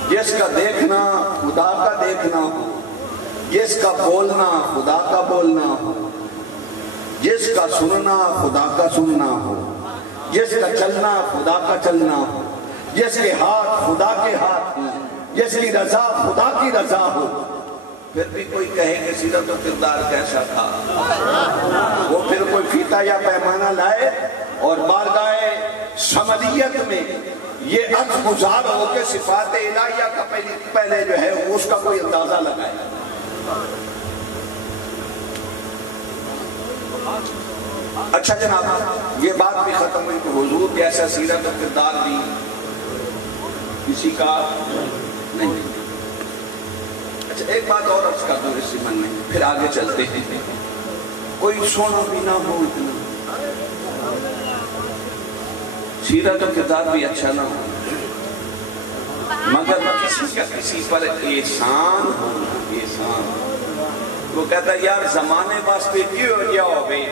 جس کا دیکھنا خدا کا دیکھنا ہو، جس کا بولنا خدا کا بولنا ہو، جس کا سننا خدا کا سننا ہو، جس کا چلنا خدا کا چلنا ہو، جس کے ہاتھ خدا کے ہاتھ ہو، جس کی رضا خدا کی رضا ہو، پھر بھی کوئی کہے کہ سیرت و کردار کیسا تھا، وہ پھر کوئی فیتہ یا پیمانہ لائے اور بارگاہ سمدیت میں یہ عرض گزار ہو کے صفات الہیہ کا پہلے جو ہے اس کا کوئی اندازہ لگائے۔ اچھا جناب، یہ بات بھی ختم ہوئی کہ حضور جیسا سیرت و کردار بھی کسی کا نہیں۔ اچھا ایک بات اور عرض کر دوں اس ضمن میں، پھر آگے چلتے ہیں۔ کوئی سونا بھی نہ ہو اتنا، سیرت و کردار بھی اچھا نہ ہو، مگر کسی کا کسی پر احسان ہو، احسان وہ کہتا ہے یار زمانے واسطے کیوں کیا ہو گئی،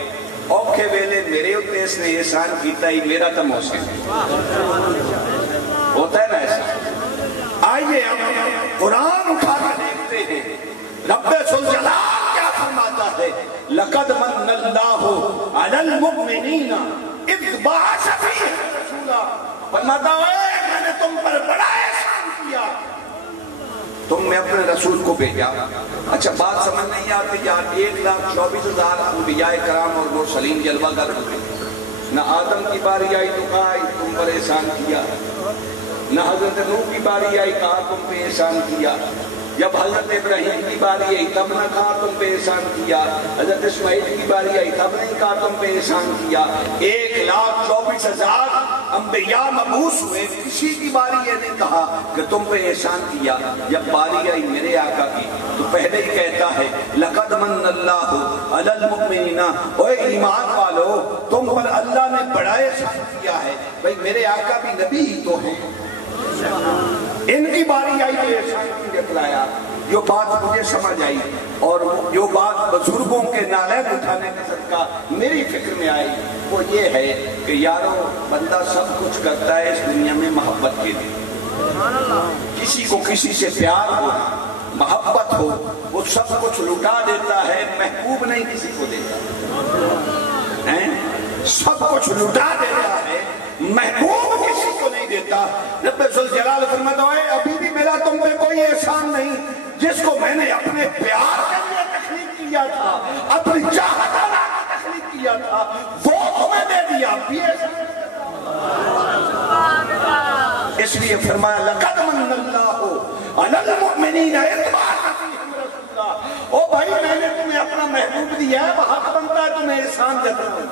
اوکھے ویلے میرے اتنے اس نے احسان کیتا ہی میرا تو محسن ہوتا ہے نا ایسا۔ آئیے ہم قرآن اٹھا کر دیکھتے ہیں، رب ذوالجلال کیا فرماتا ہے، لقد من اللہ علی المؤمنین اذ بعث فیہم رسولا، فرماتا ہے میں نے تم پر بڑا احسان کیا، تم میں اپنے رسول کو بھیجا۔ اچھا بات سمجھ نہیں آتی یار، 1,24,000 انبیاء کرام اور مرسلین جلوہ گر ہوئے، نہ آدم کی باری آئی تو کہا تم پر احسان کیا، نہ حضرت نوح کی باری آئی کہا تم پہ احسان کیا، جب حضرت ابراہیم کی باری آئی تب نہ کہا تم پہ احسان کیا، حضرت اسماعیل کی باری آئی تب نہیں کہا تم پہ احسان کیا، 1,24,000 انبیاء مبعوث ہوئے، کسی کی باری یہ نہیں کہا کہ تم پہ احسان کیا۔ جب باری آئی میرے آقا کی تو پہلے ہی کہتا ہے لقد من اللہ علی المؤمنین، اوے ایمان والو تم پر اللہ نے بڑا احسان کیا ہے۔ بھئی میرے آقا بھی نبی ہی تو ہیں، ان کی باری آئی تو احسان کی جتلایا۔ جو بات مجھے سمجھ آئی اور جو بات بزرگوں کے نالین اٹھانے کا صدقہ میری فکر میں آئی وہ یہ ہے کہ یارو بندہ سب کچھ کرتا ہے اس دنیا میں محبت کے لیے، کسی کو کسی سے پیار ہو، محبت ہو، وہ سب کچھ لٹا دیتا ہے، محبوب نہیں کسی کو دیتا، سب کچھ لٹا دیتا ہے، محبوب کسی کو نہیں دیتا۔ رب ذوالجلال فرماتا ہے ابھی بھی میرا تم پہ کوئی احسان نہیں، جس کو میں نے اپنے پیار کے لیے تخلیق کیا تھا، اپنی چاہت اللہ کو تخلیق کیا تھا، وہ تمہیں دے دیا بھی احسان۔ اس لیے فرمایا لقد من اللہ علی المؤمنین اذ بعث فیہم رسولا، او بھائی میں نے تمہیں اپنا محبوب دیا ہے، وہ حق بنتا ہے تمہیں احسان دیتا ہوں۔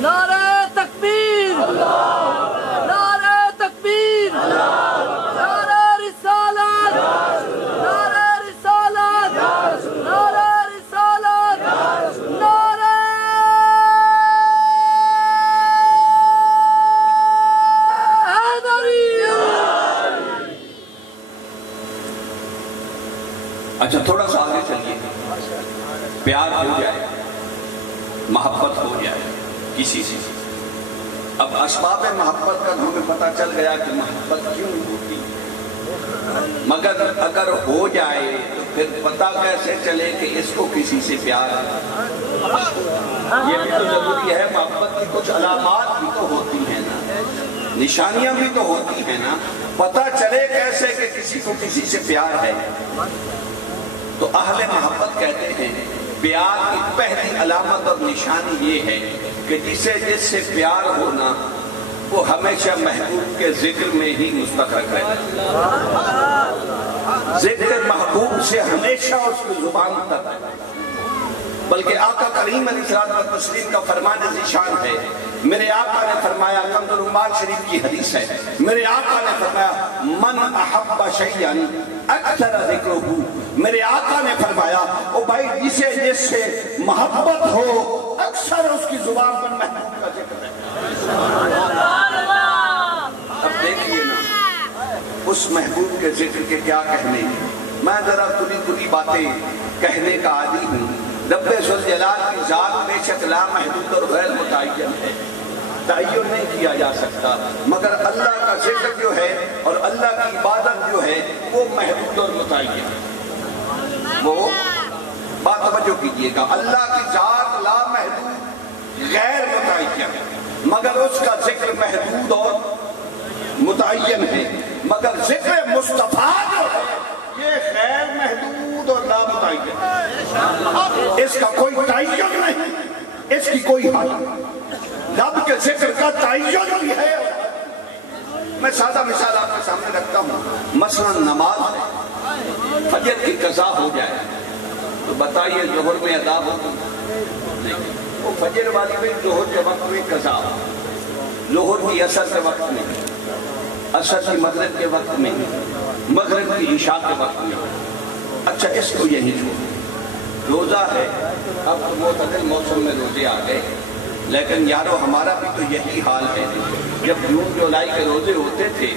نعرہ تکبیر، نعرہ تکبیر، نعرہ رسالت، نعرہ رسالت، نعرہ رسالت، نعرہ حیدری۔ اچھا تھوڑا سا آگے چلیے، پیار ہو جائے، محبت ہو جائے کسی سے، اب اسباب محبت کا ہمیں پتہ چل گیا کہ محبت کیوں ہوتی، مگر اگر ہو جائے تو پھر پتہ کیسے چلے کہ اس کو کسی سے پیار ہے؟ یہ بھی تو ضروری ہے، محبت کی کچھ علامات بھی تو ہوتی ہیں نا، نشانیاں بھی تو ہوتی ہیں نا، پتہ چلے کیسے کہ کسی کو کسی سے پیار ہے؟ تو اہل محبت کہتے ہیں پیار کی پہلی علامت اور نشانی یہ ہے کہ جس سے پیار ہونا وہ ہمیشہ محبوب کے ذکر میں ہی مستغرق رہے، ذکر محبوب سے ہمیشہ اس کی زبان تک ہے۔ بلکہ آقا کریم علیہ الصلوۃ والتسلیم کا فرمان ذیشان ہے، میرے آقا نے فرمایا، کنز العمال شریف کی حدیث ہے، میرے آقا نے فرمایا من احب شیئا اکثر ذکرہ، میرے آقا نے فرمایا او بھائی جسے جس سے محبت ہو اکثر اس کی زبان پر محبوب کا ذکر ہے۔ اب دیکھئے نا اس محبوب کے ذکر کے کیا کہنے، میں ذرا تھوڑی باتیں کہنے کا عادی ہوں۔ رب ذوالجلال کی ذات بے شک لا محدود اور غیر متعین ہے، تعین نہیں کیا جا سکتا، مگر اللہ کا ذکر جو ہے اور اللہ کی عبادت جو ہے وہ محدود اور متعین ہے۔ وہ بات توجہ کیجئے گا، اللہ کی ذات لا محدود غیر متعین ہے، مگر اس کا ذکر محدود اور متعین ہے، مگر ذکر مصطفیٰ جو ہے یہ غیر محدود اور لا متعین ہے، اس کا کوئی تعین نہیں، اس کی کوئی حد، رب کے ذکر کا تعین بھی ہے۔ میں سادہ مثال آپ کے سامنے رکھتا ہوں، مثلا نماز ہے، فجر کی قضا ہو جائے تو بتائیے ظہر میں ادا ہوگی؟ نہیں، وہ فجر والی میں ظہر کے وقت میں قضا ہو، ظہر کی عصر کے وقت میں، عصر کی مغرب کے وقت میں، مغرب کی عشاء کے وقت میں۔ اچھا اس کو یہی چھوڑ، روزہ ہے، اب تو معتدل موسم میں روزے آ گئے، لیکن یارو ہمارا بھی تو یہی حال ہے، جب جون جولائی کے روزے ہوتے تھے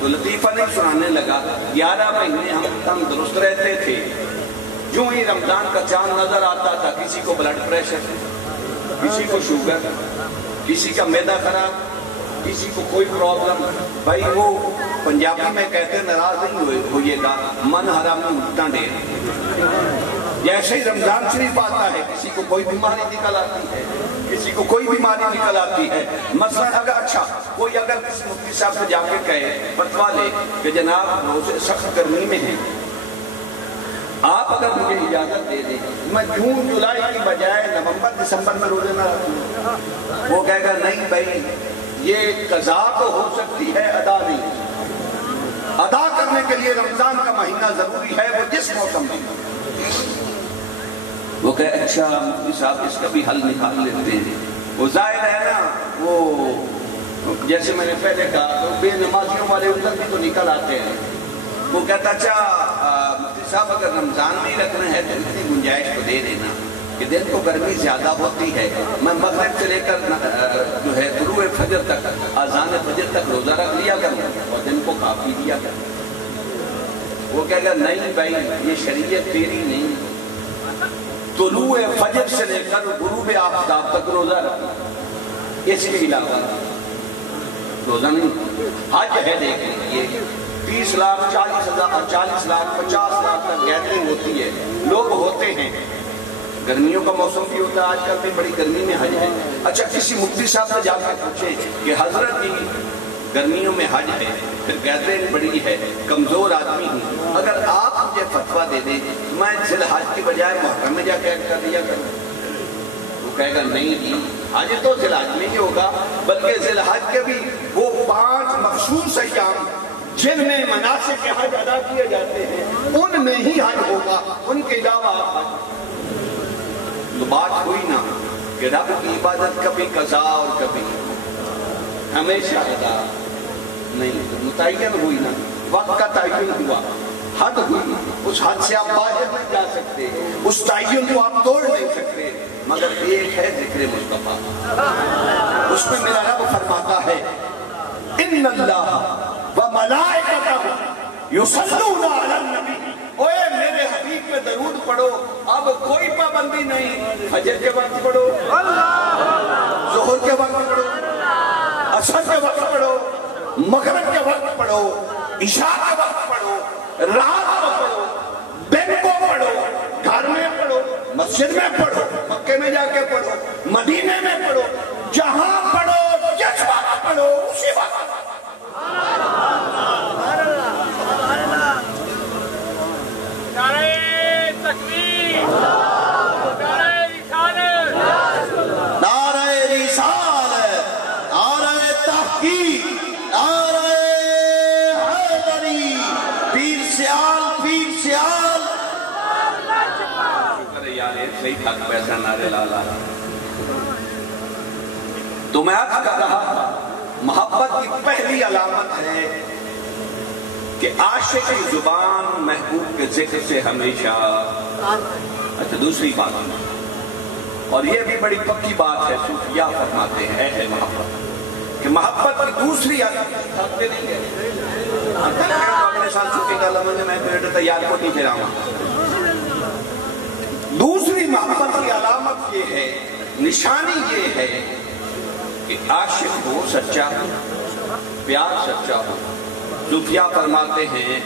تو لطیفہ نہیں سنانے لگا، 11 مہینے ہم تندرست رہتے تھے، جو ہی رمضان کا چاند نظر آتا تھا کسی کو بلڈ پریشر، کسی کو شوگر، کسی کا معدہ خراب، کسی کو کوئی پرابلم۔ بھائی وہ پنجابی میں کہتے ناراض نہیں ہوئیے گا، من حرام میں اٹھنا دے، جیسے ہی رمضان شریف آتا ہے کسی کو کوئی بیماری نکل آتی ہے، کسی کو کوئی بیماری نکل آتی ہے۔ مثلا اگر اچھا کوئی اگر کسی مفتی صاحب سے جا کے کہے، فتویٰ لے کہ جناب روزے سخت گرمی میں ہیں، آپ اگر مجھے اجازت دے دیں میں جون جولائی کی بجائے نومبر دسمبر میں روزے نہ رکھوں، وہ کہے گا نہیں بھائی یہ قضا تو ہو سکتی ہے، ادا نہیں، ادا کرنے کے لیے رمضان کا مہینہ ضروری ہے، وہ جس موسم میں۔ وہ کہے اچھا مفتی صاحب اس کا بھی حل نکال لیتے ہیں، وہ ظاہر ہے نا، وہ جیسے میں نے پہلے کہا تو بے نمازیوں والے ادھر بھی تو نکل آتے ہیں۔ وہ کہتا اچھا مفتی صاحب اگر رمضان میں ہی رکھنا ہے تو اتنی گنجائش کو دے دینا کہ دن کو گرمی زیادہ ہوتی ہے، میں مغرب سے لے کر جو ہے طلوع فجر تک، اذان فجر تک روزہ رکھ لیا کروں اور دن کو کافی دیا کروں۔ وہ کہے گا نہیں بھائی یہ شریعت تیری نہیں، طلوع فجر سے لے کر غروب آفتاب تک روزہ رکھنا، اس کے علاوہ روزہ نہیں۔ حج ہے دیکھ لیجیے، 30 لاکھ 40 ہزار 40 لاکھ 50 لاکھ تک گیدرنگ ہوتی ہے، لوگ ہوتے ہیں، گرمیوں کا موسم بھی ہوتا ہے، آج کل بھی بڑی گرمی میں حج ہے۔ اچھا کسی مفتی صاحب سے جا کر پوچھیں کہ حضرت جی گرمیوں میں حج ہے، پھر گیدرنگ بڑی ہے، کمزور آدمی ہوں، اگر آپ مجھے فتویٰ دے دیں میں ذی الحج کی بجائے محرم میں جا کے کر دیا کروں، وہ کہے گا نہیں جی حج تو ذی الحج میں ہی ہوگا، بلکہ ذی الحج کے بھی وہ 5 مخصوص ایام جن میں مناسک حج ادا کیے جاتے ہیں ان میں ہی حج ہوگا، ان کے علاوہ حج۔ تو بات ہوئی نا کہ رب کی عبادت کبھی قضا اور کبھی ہمیشہ ادا نہیں، متعین ہوئی نا، وقت کا تعین ہوا، حد ہوئی، اس حد سے آپ باہر نہیں جا سکتے، اس تعین کو آپ توڑ نہیں سکتے، مگر ایک ہے ذکر مصطفیٰ، اس میں میرا رب فرماتا ہے ان اللہ وملائکتہ یصلون علی النبی، اوے میرے حبیب پہ درود پڑھو، اب کوئی پابندی نہیں، فجر کے وقت پڑھو، ظہر کے وقت پڑھو، عصر کے وقت پڑھو، مغرب کے وقت پڑھو، عشاء کے وقت پڑھو، رات کو پڑھو، دن کو پڑھو، مسجد میں پڑھو، مکے میں جا کے پڑھو، مدینے میں پڑھو، جہاں پڑھو جس وقت پڑھو اسی وقت نعرہ تکبیر، نعرہ رسالت، نعرہ رسالت، نعرہ تحقیق، نعرہ حیدری، پیر سیال، پیر سیال. ارے یار ایک صحیح تھا پیسہ نعرے لالا. تو میں آپ کہہ رہا تھا محبت کی پہلی علامت ہے کہ عاشق کی زبان محبوب کے ذکر سے ہمیشہ. اچھا دوسری بات، اور یہ بھی بڑی پکی بات ہے، صوفیاء فرماتے ہیں اہل محبت کہ محبت کی دوسری علامت اگلے سال صوفی کا لمحہ میں بیٹھا تیار کو نہیں پھر آؤں. دوسری محبت کی علامت یہ ہے، نشانی یہ ہے کہ عاشق ہو سچا، پیار سچا ہو. صوفیاء فرماتے ہیں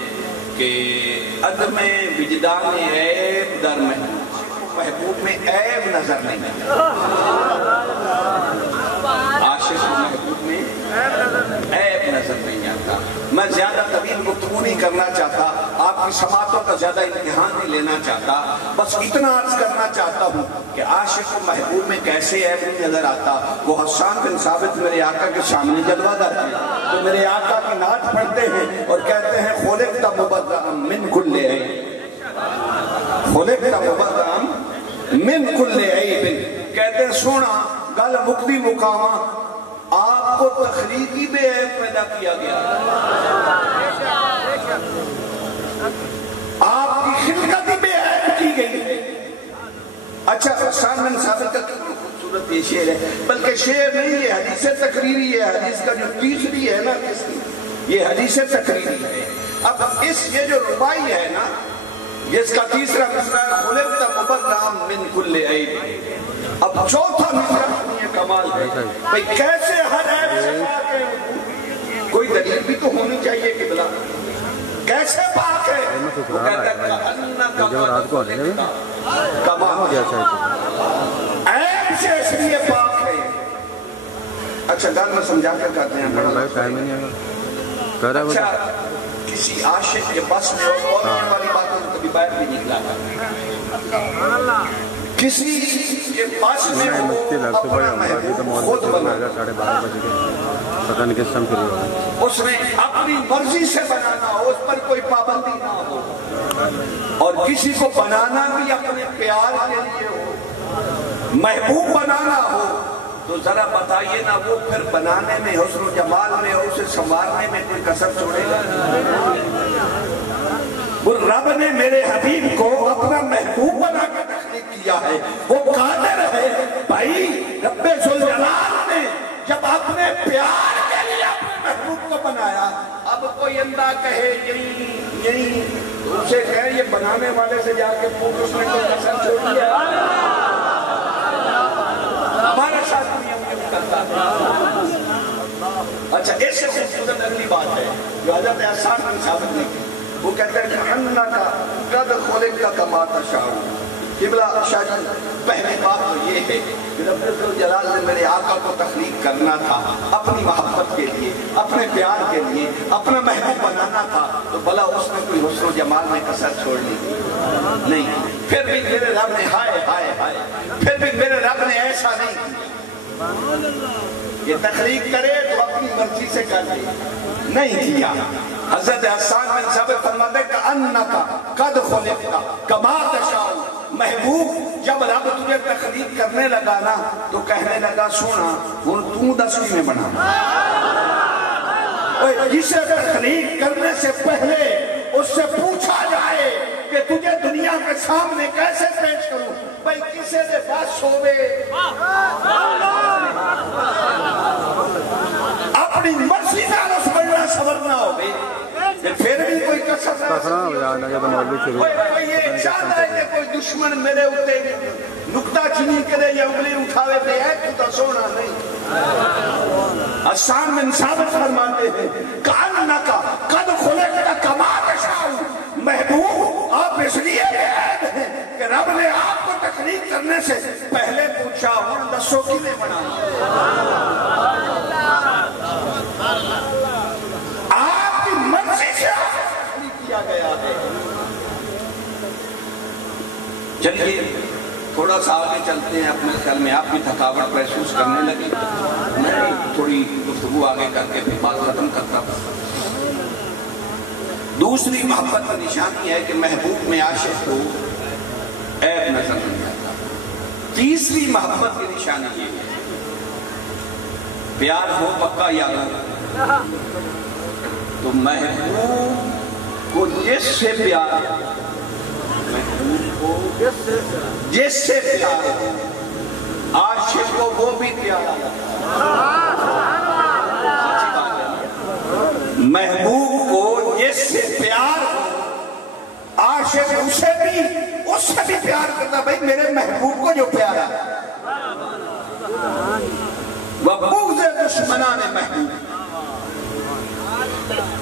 کہ عدم وجدان عیب در محبوب میں عیب نظر نہیں آتا. عاشق محبوب میں عیب نظر نہیں آتا. میں زیادہ طویل گفتگو نہیں کرنا چاہتا، آپ کی سماعتوں کا زیادہ امتحان نہیں لینا چاہتا، بس اتنا عرض کرنا چاہتا ہوں کہ عاشق و محبوب میں کیسے عیب نہیں نظر آتا. وہ حسان بن ثابت میرے آقا کے سامنے جلوہ گر ہیں تو میرے آقا کی نعت پڑھتے ہیں اور کہتے ہیں خلقت مبرأ من کل عیب، خلقت مبرأ من کل عیب. کہتے ہیں سونا گل مقدی مقامہ، آپ کو تخلیقی بے عیب پیدا کیا گیا، آپ کی خلقت بے عیب کی گئی. اچھا حسان بن ثابت کا خوبصورت یہ شعر ہے، بلکہ شعر نہیں یہ حدیث تقریری ہے. حدیث کا جو تیسری ہے نا یہ حدیث تقریری ہے. اب اس یہ جو ربائی ہے نا جس کا تیسرا مصرع خلقت مبرأ من کل عیب، اب چوتھا مصرع یہ کمال ہے بھئی کیسے ہر عیب سے پاک ہے. کوئی دلیل بھی تو ہونی چاہیے کہ بلا کیسے پاک ہے. وہ کہتا ہے کمال عیب سے اس لیے پاک ہے. اچھا گل میں سمجھا کر کرتے ہیں. اچھا کسی عاشق کے بس میں اور ہونے والی باتوں میں کبھی باہر نہیں نکلا تھا. کسی کے پاس میں ہو اپنا محبوب خود بنانا، اس نے اپنی مرضی سے بنانا ہو، اس پر کوئی پابندی نہ ہو، اور کسی کو بنانا بھی اپنے پیار کے لیے ہو. محبوب بنانا ہو تو ذرا بتائیے نا وہ پھر بنانے میں حسن و جمال میں اور اسے سنوارنے میں کوئی کسر چھوڑے گا؟ وہ رب نے میرے حبیب کو اپنا محبوب بنا کے تخلیق کیا ہے. وہ قادر ہے بھائی. رب ذوالجلال نے جب اپنے پیار کے لیے اپنے محبوب کو بنایا، اب کوئی اندھا کہے یہی اسے کہے یہ بنانے والے سے جا کے پوچھ اس نے کوئی کسر چھوڑ دیا. ہمارے ساتھ کرتا ہے. اچھا اس سے خوبصورت اگلی بات ہے جو حضرت حسان بن ثابت نے کی. وہ کہتے ہیں کہ انک قد خلقت کما تشاء. قبلہ شاہ جی پہلی بات تو یہ ہے کہ رب ذوالجلال نے میرے آقا کو تخلیق کرنا تھا اپنی محبت کے لیے، اپنے پیار کے لیے، اپنا محبوب بنانا تھا، تو بھلا اس نے کوئی حسن و جمال میں کسر چھوڑنی نہیں. پھر بھی میرے رب نے ہائے ہائے ہائے، پھر بھی میرے رب نے ایسا نہیں کیا. یہ تخلیق کرے تو اپنی مرضی سے کر دے، نہیں کیا. حضرت حسان بن ثابت فرماتے کہ انک قد خلقت کما تشاء. محبوب جب رب تجھے تخلیق کرنے لگا نا تو کہنے لگا سونا ہن تو 10 میں بنا. جسے تخلیق کرنے سے پہلے اس سے پوچھا جائے کہ تجھے دنیا کے سامنے کیسے پیش کروں، بھائی کسے دے پاس ہوئے اپنی مرضی کا رس بڑھنا سورنا ہوئے. پھر بھی کوئی کسر نہ کوئی یہ چاہتا ہے کہ کوئی دشمن میرے ہوتے نکتہ چینی کرے یا انگلی اٹھاوے بے ہے تو سونا نہیں. حسان بن ثابت فرماتے ہیں کَأَنَّكَ قَدْ خُلِقْتَ كَمَا تَشَاءُ. محبوب آپ اس لیے کہ رب نے آپ کو تخلیق کرنے سے پہلے پوچھا ہوں دسو کی نے بنایا؟ آپ کی مرضی سے کیا گیا ہے۔ چلیے تھوڑا سا آگے چلتے ہیں، اپنے خیال میں آپ بھی تھکاوٹ محسوس کرنے لگی، میں تھوڑی گفتگو آگے کر کے پھر بات ختم کرتا ہوں۔ دوسری محبت کی نشانی ہے کہ محبوب میں عاشق کو عیب نظر نہیں آتا۔ تیسری محبت کی نشانی یہ ہے پیار ہو پکا یارو تو محبوب کو جس سے پیار ہے، محبوب کو جس سے پیار ہے، عاشق کو وہ بھی پیارا ہے۔ محبوب کو جس سے پیار ہو، عاشق اسے بھی پیار کرتا، بھئی میرے محبوب کو جو پیارا ہے۔ وَبُغْضِ دُشْمَنَانِ محبوب،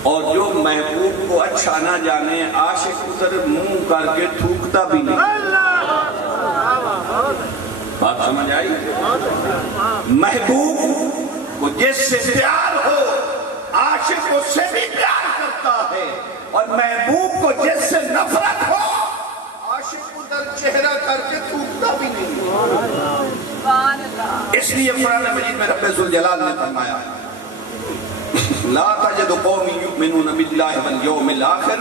اور جو محبوب کو اچھا نہ جانے عاشق ادھر منہ کر کے تھوکتا بھی نہیں۔ بات سمجھ آئی؟ محبوب کو جس سے پیار ہو، عاشق اس سے بھی پیار کرتا ہے، اور محبوب کو جس سے نفرت ہو، عاشق ادھر چہرہ کر کے تھوکتا بھی نہیں۔ اس لیے قرآن مجید میں رب ذوالجلال نے فرمایا لا تجد قوم یؤمنون باللہ والیوم الآخر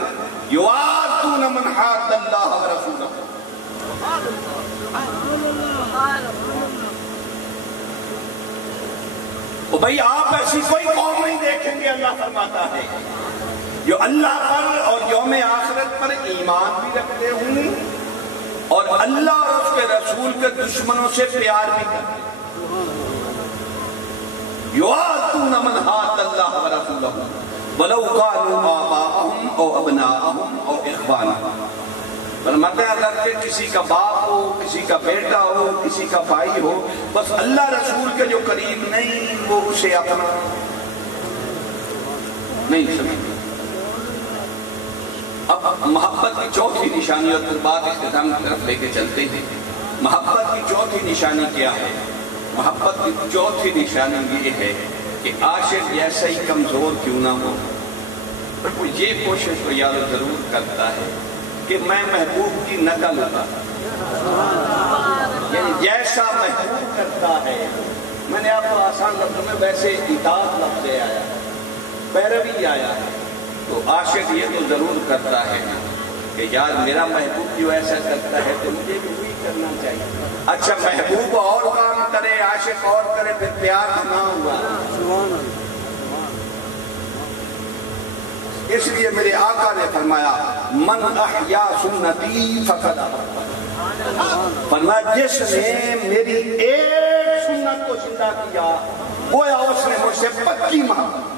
یوادون من حاد اللہ ورسولہ۔ تو بھئی آپ ایسی کوئی قوم نہیں دیکھیں گے، اللہ فرماتا ہے، جو اللہ پر اور یوم آخرت پر ایمان بھی رکھتے ہوں اور اللہ اور اس کے رسول کے دشمنوں سے پیار بھی کرتے ہیں۔ یوادون من حاد اللہ ورسولہ ولو کانوا آباءہم او ابناءہم او اخوانہم۔ فرماتے ہیں اگر کہ کسی کا باپ ہو، کسی کا بیٹا ہو، کسی کا بھائی ہو، بس اللہ رسول کے جو قریب نہیں وہ اسے اپنا نہیں سمجھتے۔ اب محبت کی چوتھی نشانی، اور پھر بعد اختتام کی طرف لے کے چلتے ہیں۔ محبت کی چوتھی نشانی کیا ہے؟ محبت کی چوتھی نشانی یہ ہے کہ عاشق جیسا ہی کمزور کیوں نہ ہو، وہ یہ کوشش کو یاد ضرور کرتا ہے کہ میں محبوب کی نقل ہوتا، یعنی جیسا محبوب کرتا ہے۔ میں نے آپ کو آسان لفظوں میں ویسے اطاعت لفظ آیا، پیروی آیا ہے، تو عاشق یہ تو ضرور کرتا ہے کہ یار میرا محبوب جو ایسا کرتا ہے تو مجھے بھی وہی کرنا چاہیے۔ اچھا محبوب اور کام کرے، عاشق اور کرے، پھر پیار نہ ہوا۔ اس لیے میرے آقا نے فرمایا من احیا سنتی فقد فرمایا جس نے میری ایک سنت کو زندہ کیا گویا اس نے مجھ سے پکی محبت۔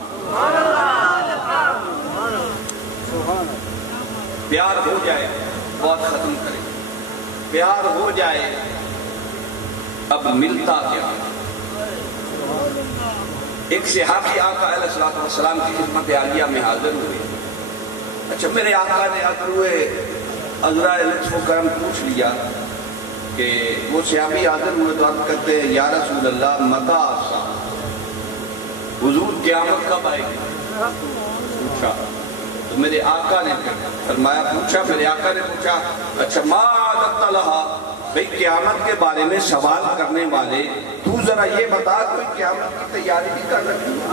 پیار ہو جائے بہت ختم کرے، پیار ہو جائے اب ملتا کیا؟ ایک صحابی آقا علیہ السلام کی خدمت عالیہ میں حاضر ہوئے۔ اچھا میرے آقا نے حاضر ہوئے، عذرائے لطف و کرم پوچھ لیا کہ وہ صحابی حاضر ہوئے تو عرض کرتے ہیں یا رسول اللہ متى الساعہ، حضور قیامت کب آئے گی؟ پوچھا تو میرے آقا نے فرمایا پوچھا، میرے آقا نے پوچھا اچھا ما عددت لہا، بھئی قیامت کے بارے میں سوال کرنے والے تو ذرا یہ بتا کوئی قیامت کی تیاری بھی کر رکھی ہے؟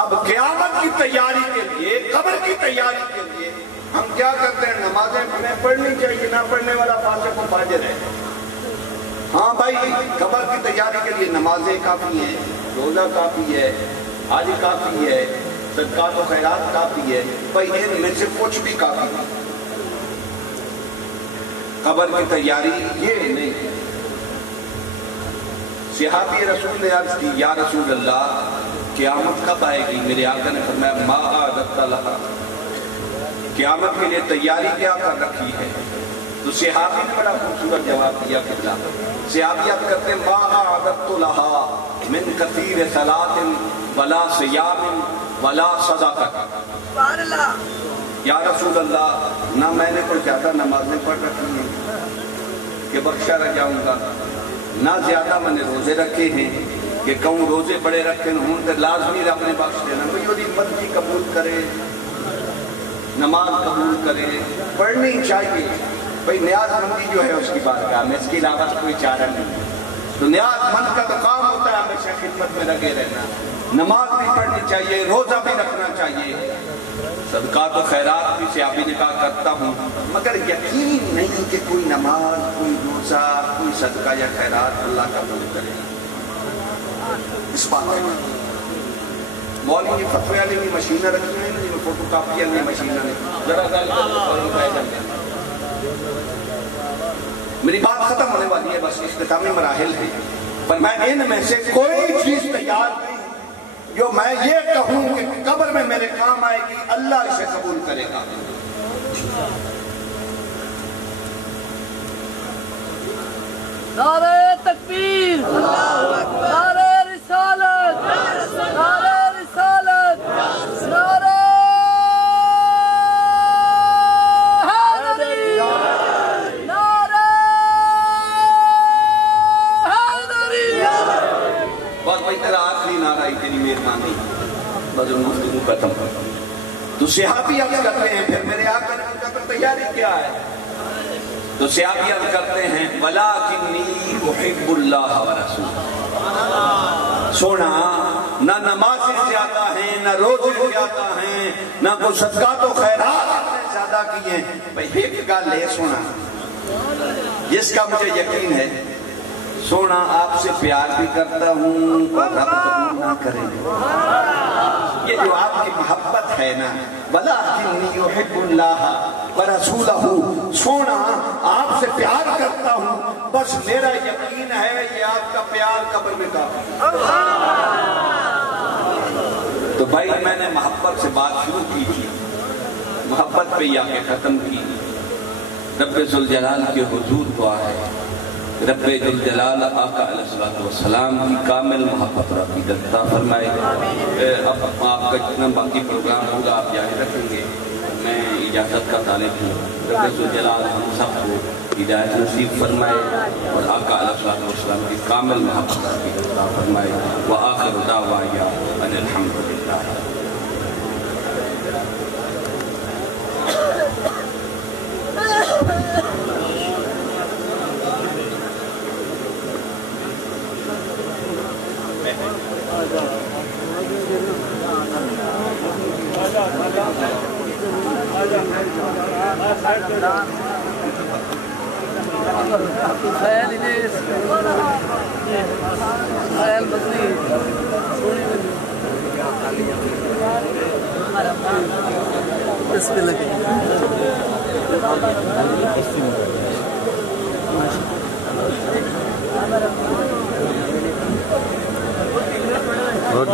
اب قیامت کی تیاری کے لیے، قبر کی تیاری کے لیے ہم کیا کرتے ہیں؟ نمازیں ہمیں پڑھنی چاہیے، نہ پڑھنے والا فاسق و فاجر ہے۔ ہاں بھائی قبر کی تیاری کے لیے نمازیں کافی ہیں، روزہ کافی ہے، حج کافی ہے، صدقات و خیرات کافی ہے، بھائی ان میں سے کچھ بھی کافی نہیں۔ قبر کی تیاری یہ نہیں۔ صحابی رسول نے عرض کی یا رسول اللہ قیامت کب آئے گی؟ میرے آقا نے فرمایا ما اعددت لہا، قیامت کے لیے تیاری کیا کر رکھی ہے؟ تو صحابی نے بڑا خوبصورت جواب دیا قبلہ، صحابی عرض کرتے ما اعددت لہا من کثیر صلاۃ ولا صیام ولا صدقہ۔ یا رسول اللہ نہ میں نے کوئی زیادہ نمازیں پڑھ رکھی ہیں، کہ بخشا رہ جاؤں گا نہ زیادہ میں نے روزے رکھے ہیں کہ کہوں روزے بڑے رکھے ہوں تو لازمی رب نے بخش دینا بھئی وہ مرضی قبول کرے نماز قبول کرے پڑھنی چاہیے بھئی نیاز مندی جو ہے اس کی بارگاہ میں اس کے علاوہ کوئی چارہ نہیں تو نیاز مند کا تو کام ہوتا ہے ہمیشہ خدمت میں لگے رہنا نماز بھی پڑھنی چاہیے روزہ بھی رکھنا چاہیے صدقات و خیرات بھی صحابی نے کہا کرتا ہوں مگر یقین نہیں کہ کوئی نماز کوئی روزہ کوئی صدقہ یا خیرات اللہ قبول کرے اس بات ہے مولوی نے فتوے والی بھی مشینیں رکھی ہیں جن میں فوٹو کاپی والی مشینیں نے ذرا میری بات ختم ہونے والی ہے بس اختتامی مراحل ہیں پر میں ان میں سے کوئی چیز تیار نہیں جو میں یہ کہوں کہ قبر میں میرے کام آئے گی اللہ اسے قبول کرے گا نعرہ تکبیر نعرہ رسالت نعرہ رسالت نعرہ حیدری نعرہ حیدری بس بھائی تیرا آخری نعرہ ہی تیری مہربانی بس گفتگو ختم تو صحابی عرض کرتے ہیں پھر میرے آقا نے ان کا تیاری کیا ہے تو صحابی عرض کرتے ہیں وَلَكِنِّي أُحِبُّ اللَّهَ وَرَسُولَهُ سونا نہ نمازیں زیادہ ہیں نہ روزے زیادہ ہیں نہ کوئی صدقات و خیرات زیادہ کی ہیں بھئی ایک گل لے سونا جس کا مجھے یقین ہے سونا آپ سے پیار بھی کرتا ہوں اور رب قبول نہ کرے یہ جو آپ کی محبت ہے نا وَلَكِنِّي أُحِبُّ اللَّهَ وَرَسُولَهُ سونا آپ سے پیار کرتا ہوں بس میرا یقین ہے یہ آپ کا پیار قبر میں کافی تو بھائی میں نے محبت سے بات شروع کی تھی محبت پہ یا کے ختم کی رب ذوالجلال کے حضور کو آئے رب ذوالجلال آقا علیہ السلام کی کامل محبت اور عقیدت عطا فرمائے اب آپ کا جتنا باقی پروگرام ہوگا آپ جاری رکھیں گے میں اجازت کا طالب ہوں رب ذوالجلال ہم سب کو ہدایت نصیب فرمائے اور آقا علیہ السلام کی کامل محبت اور عقیدت عطا فرمائے وآخر دعوانا ان الحمدللہ خیال انہیں خیال بدلی سونی اس پہ لگے اور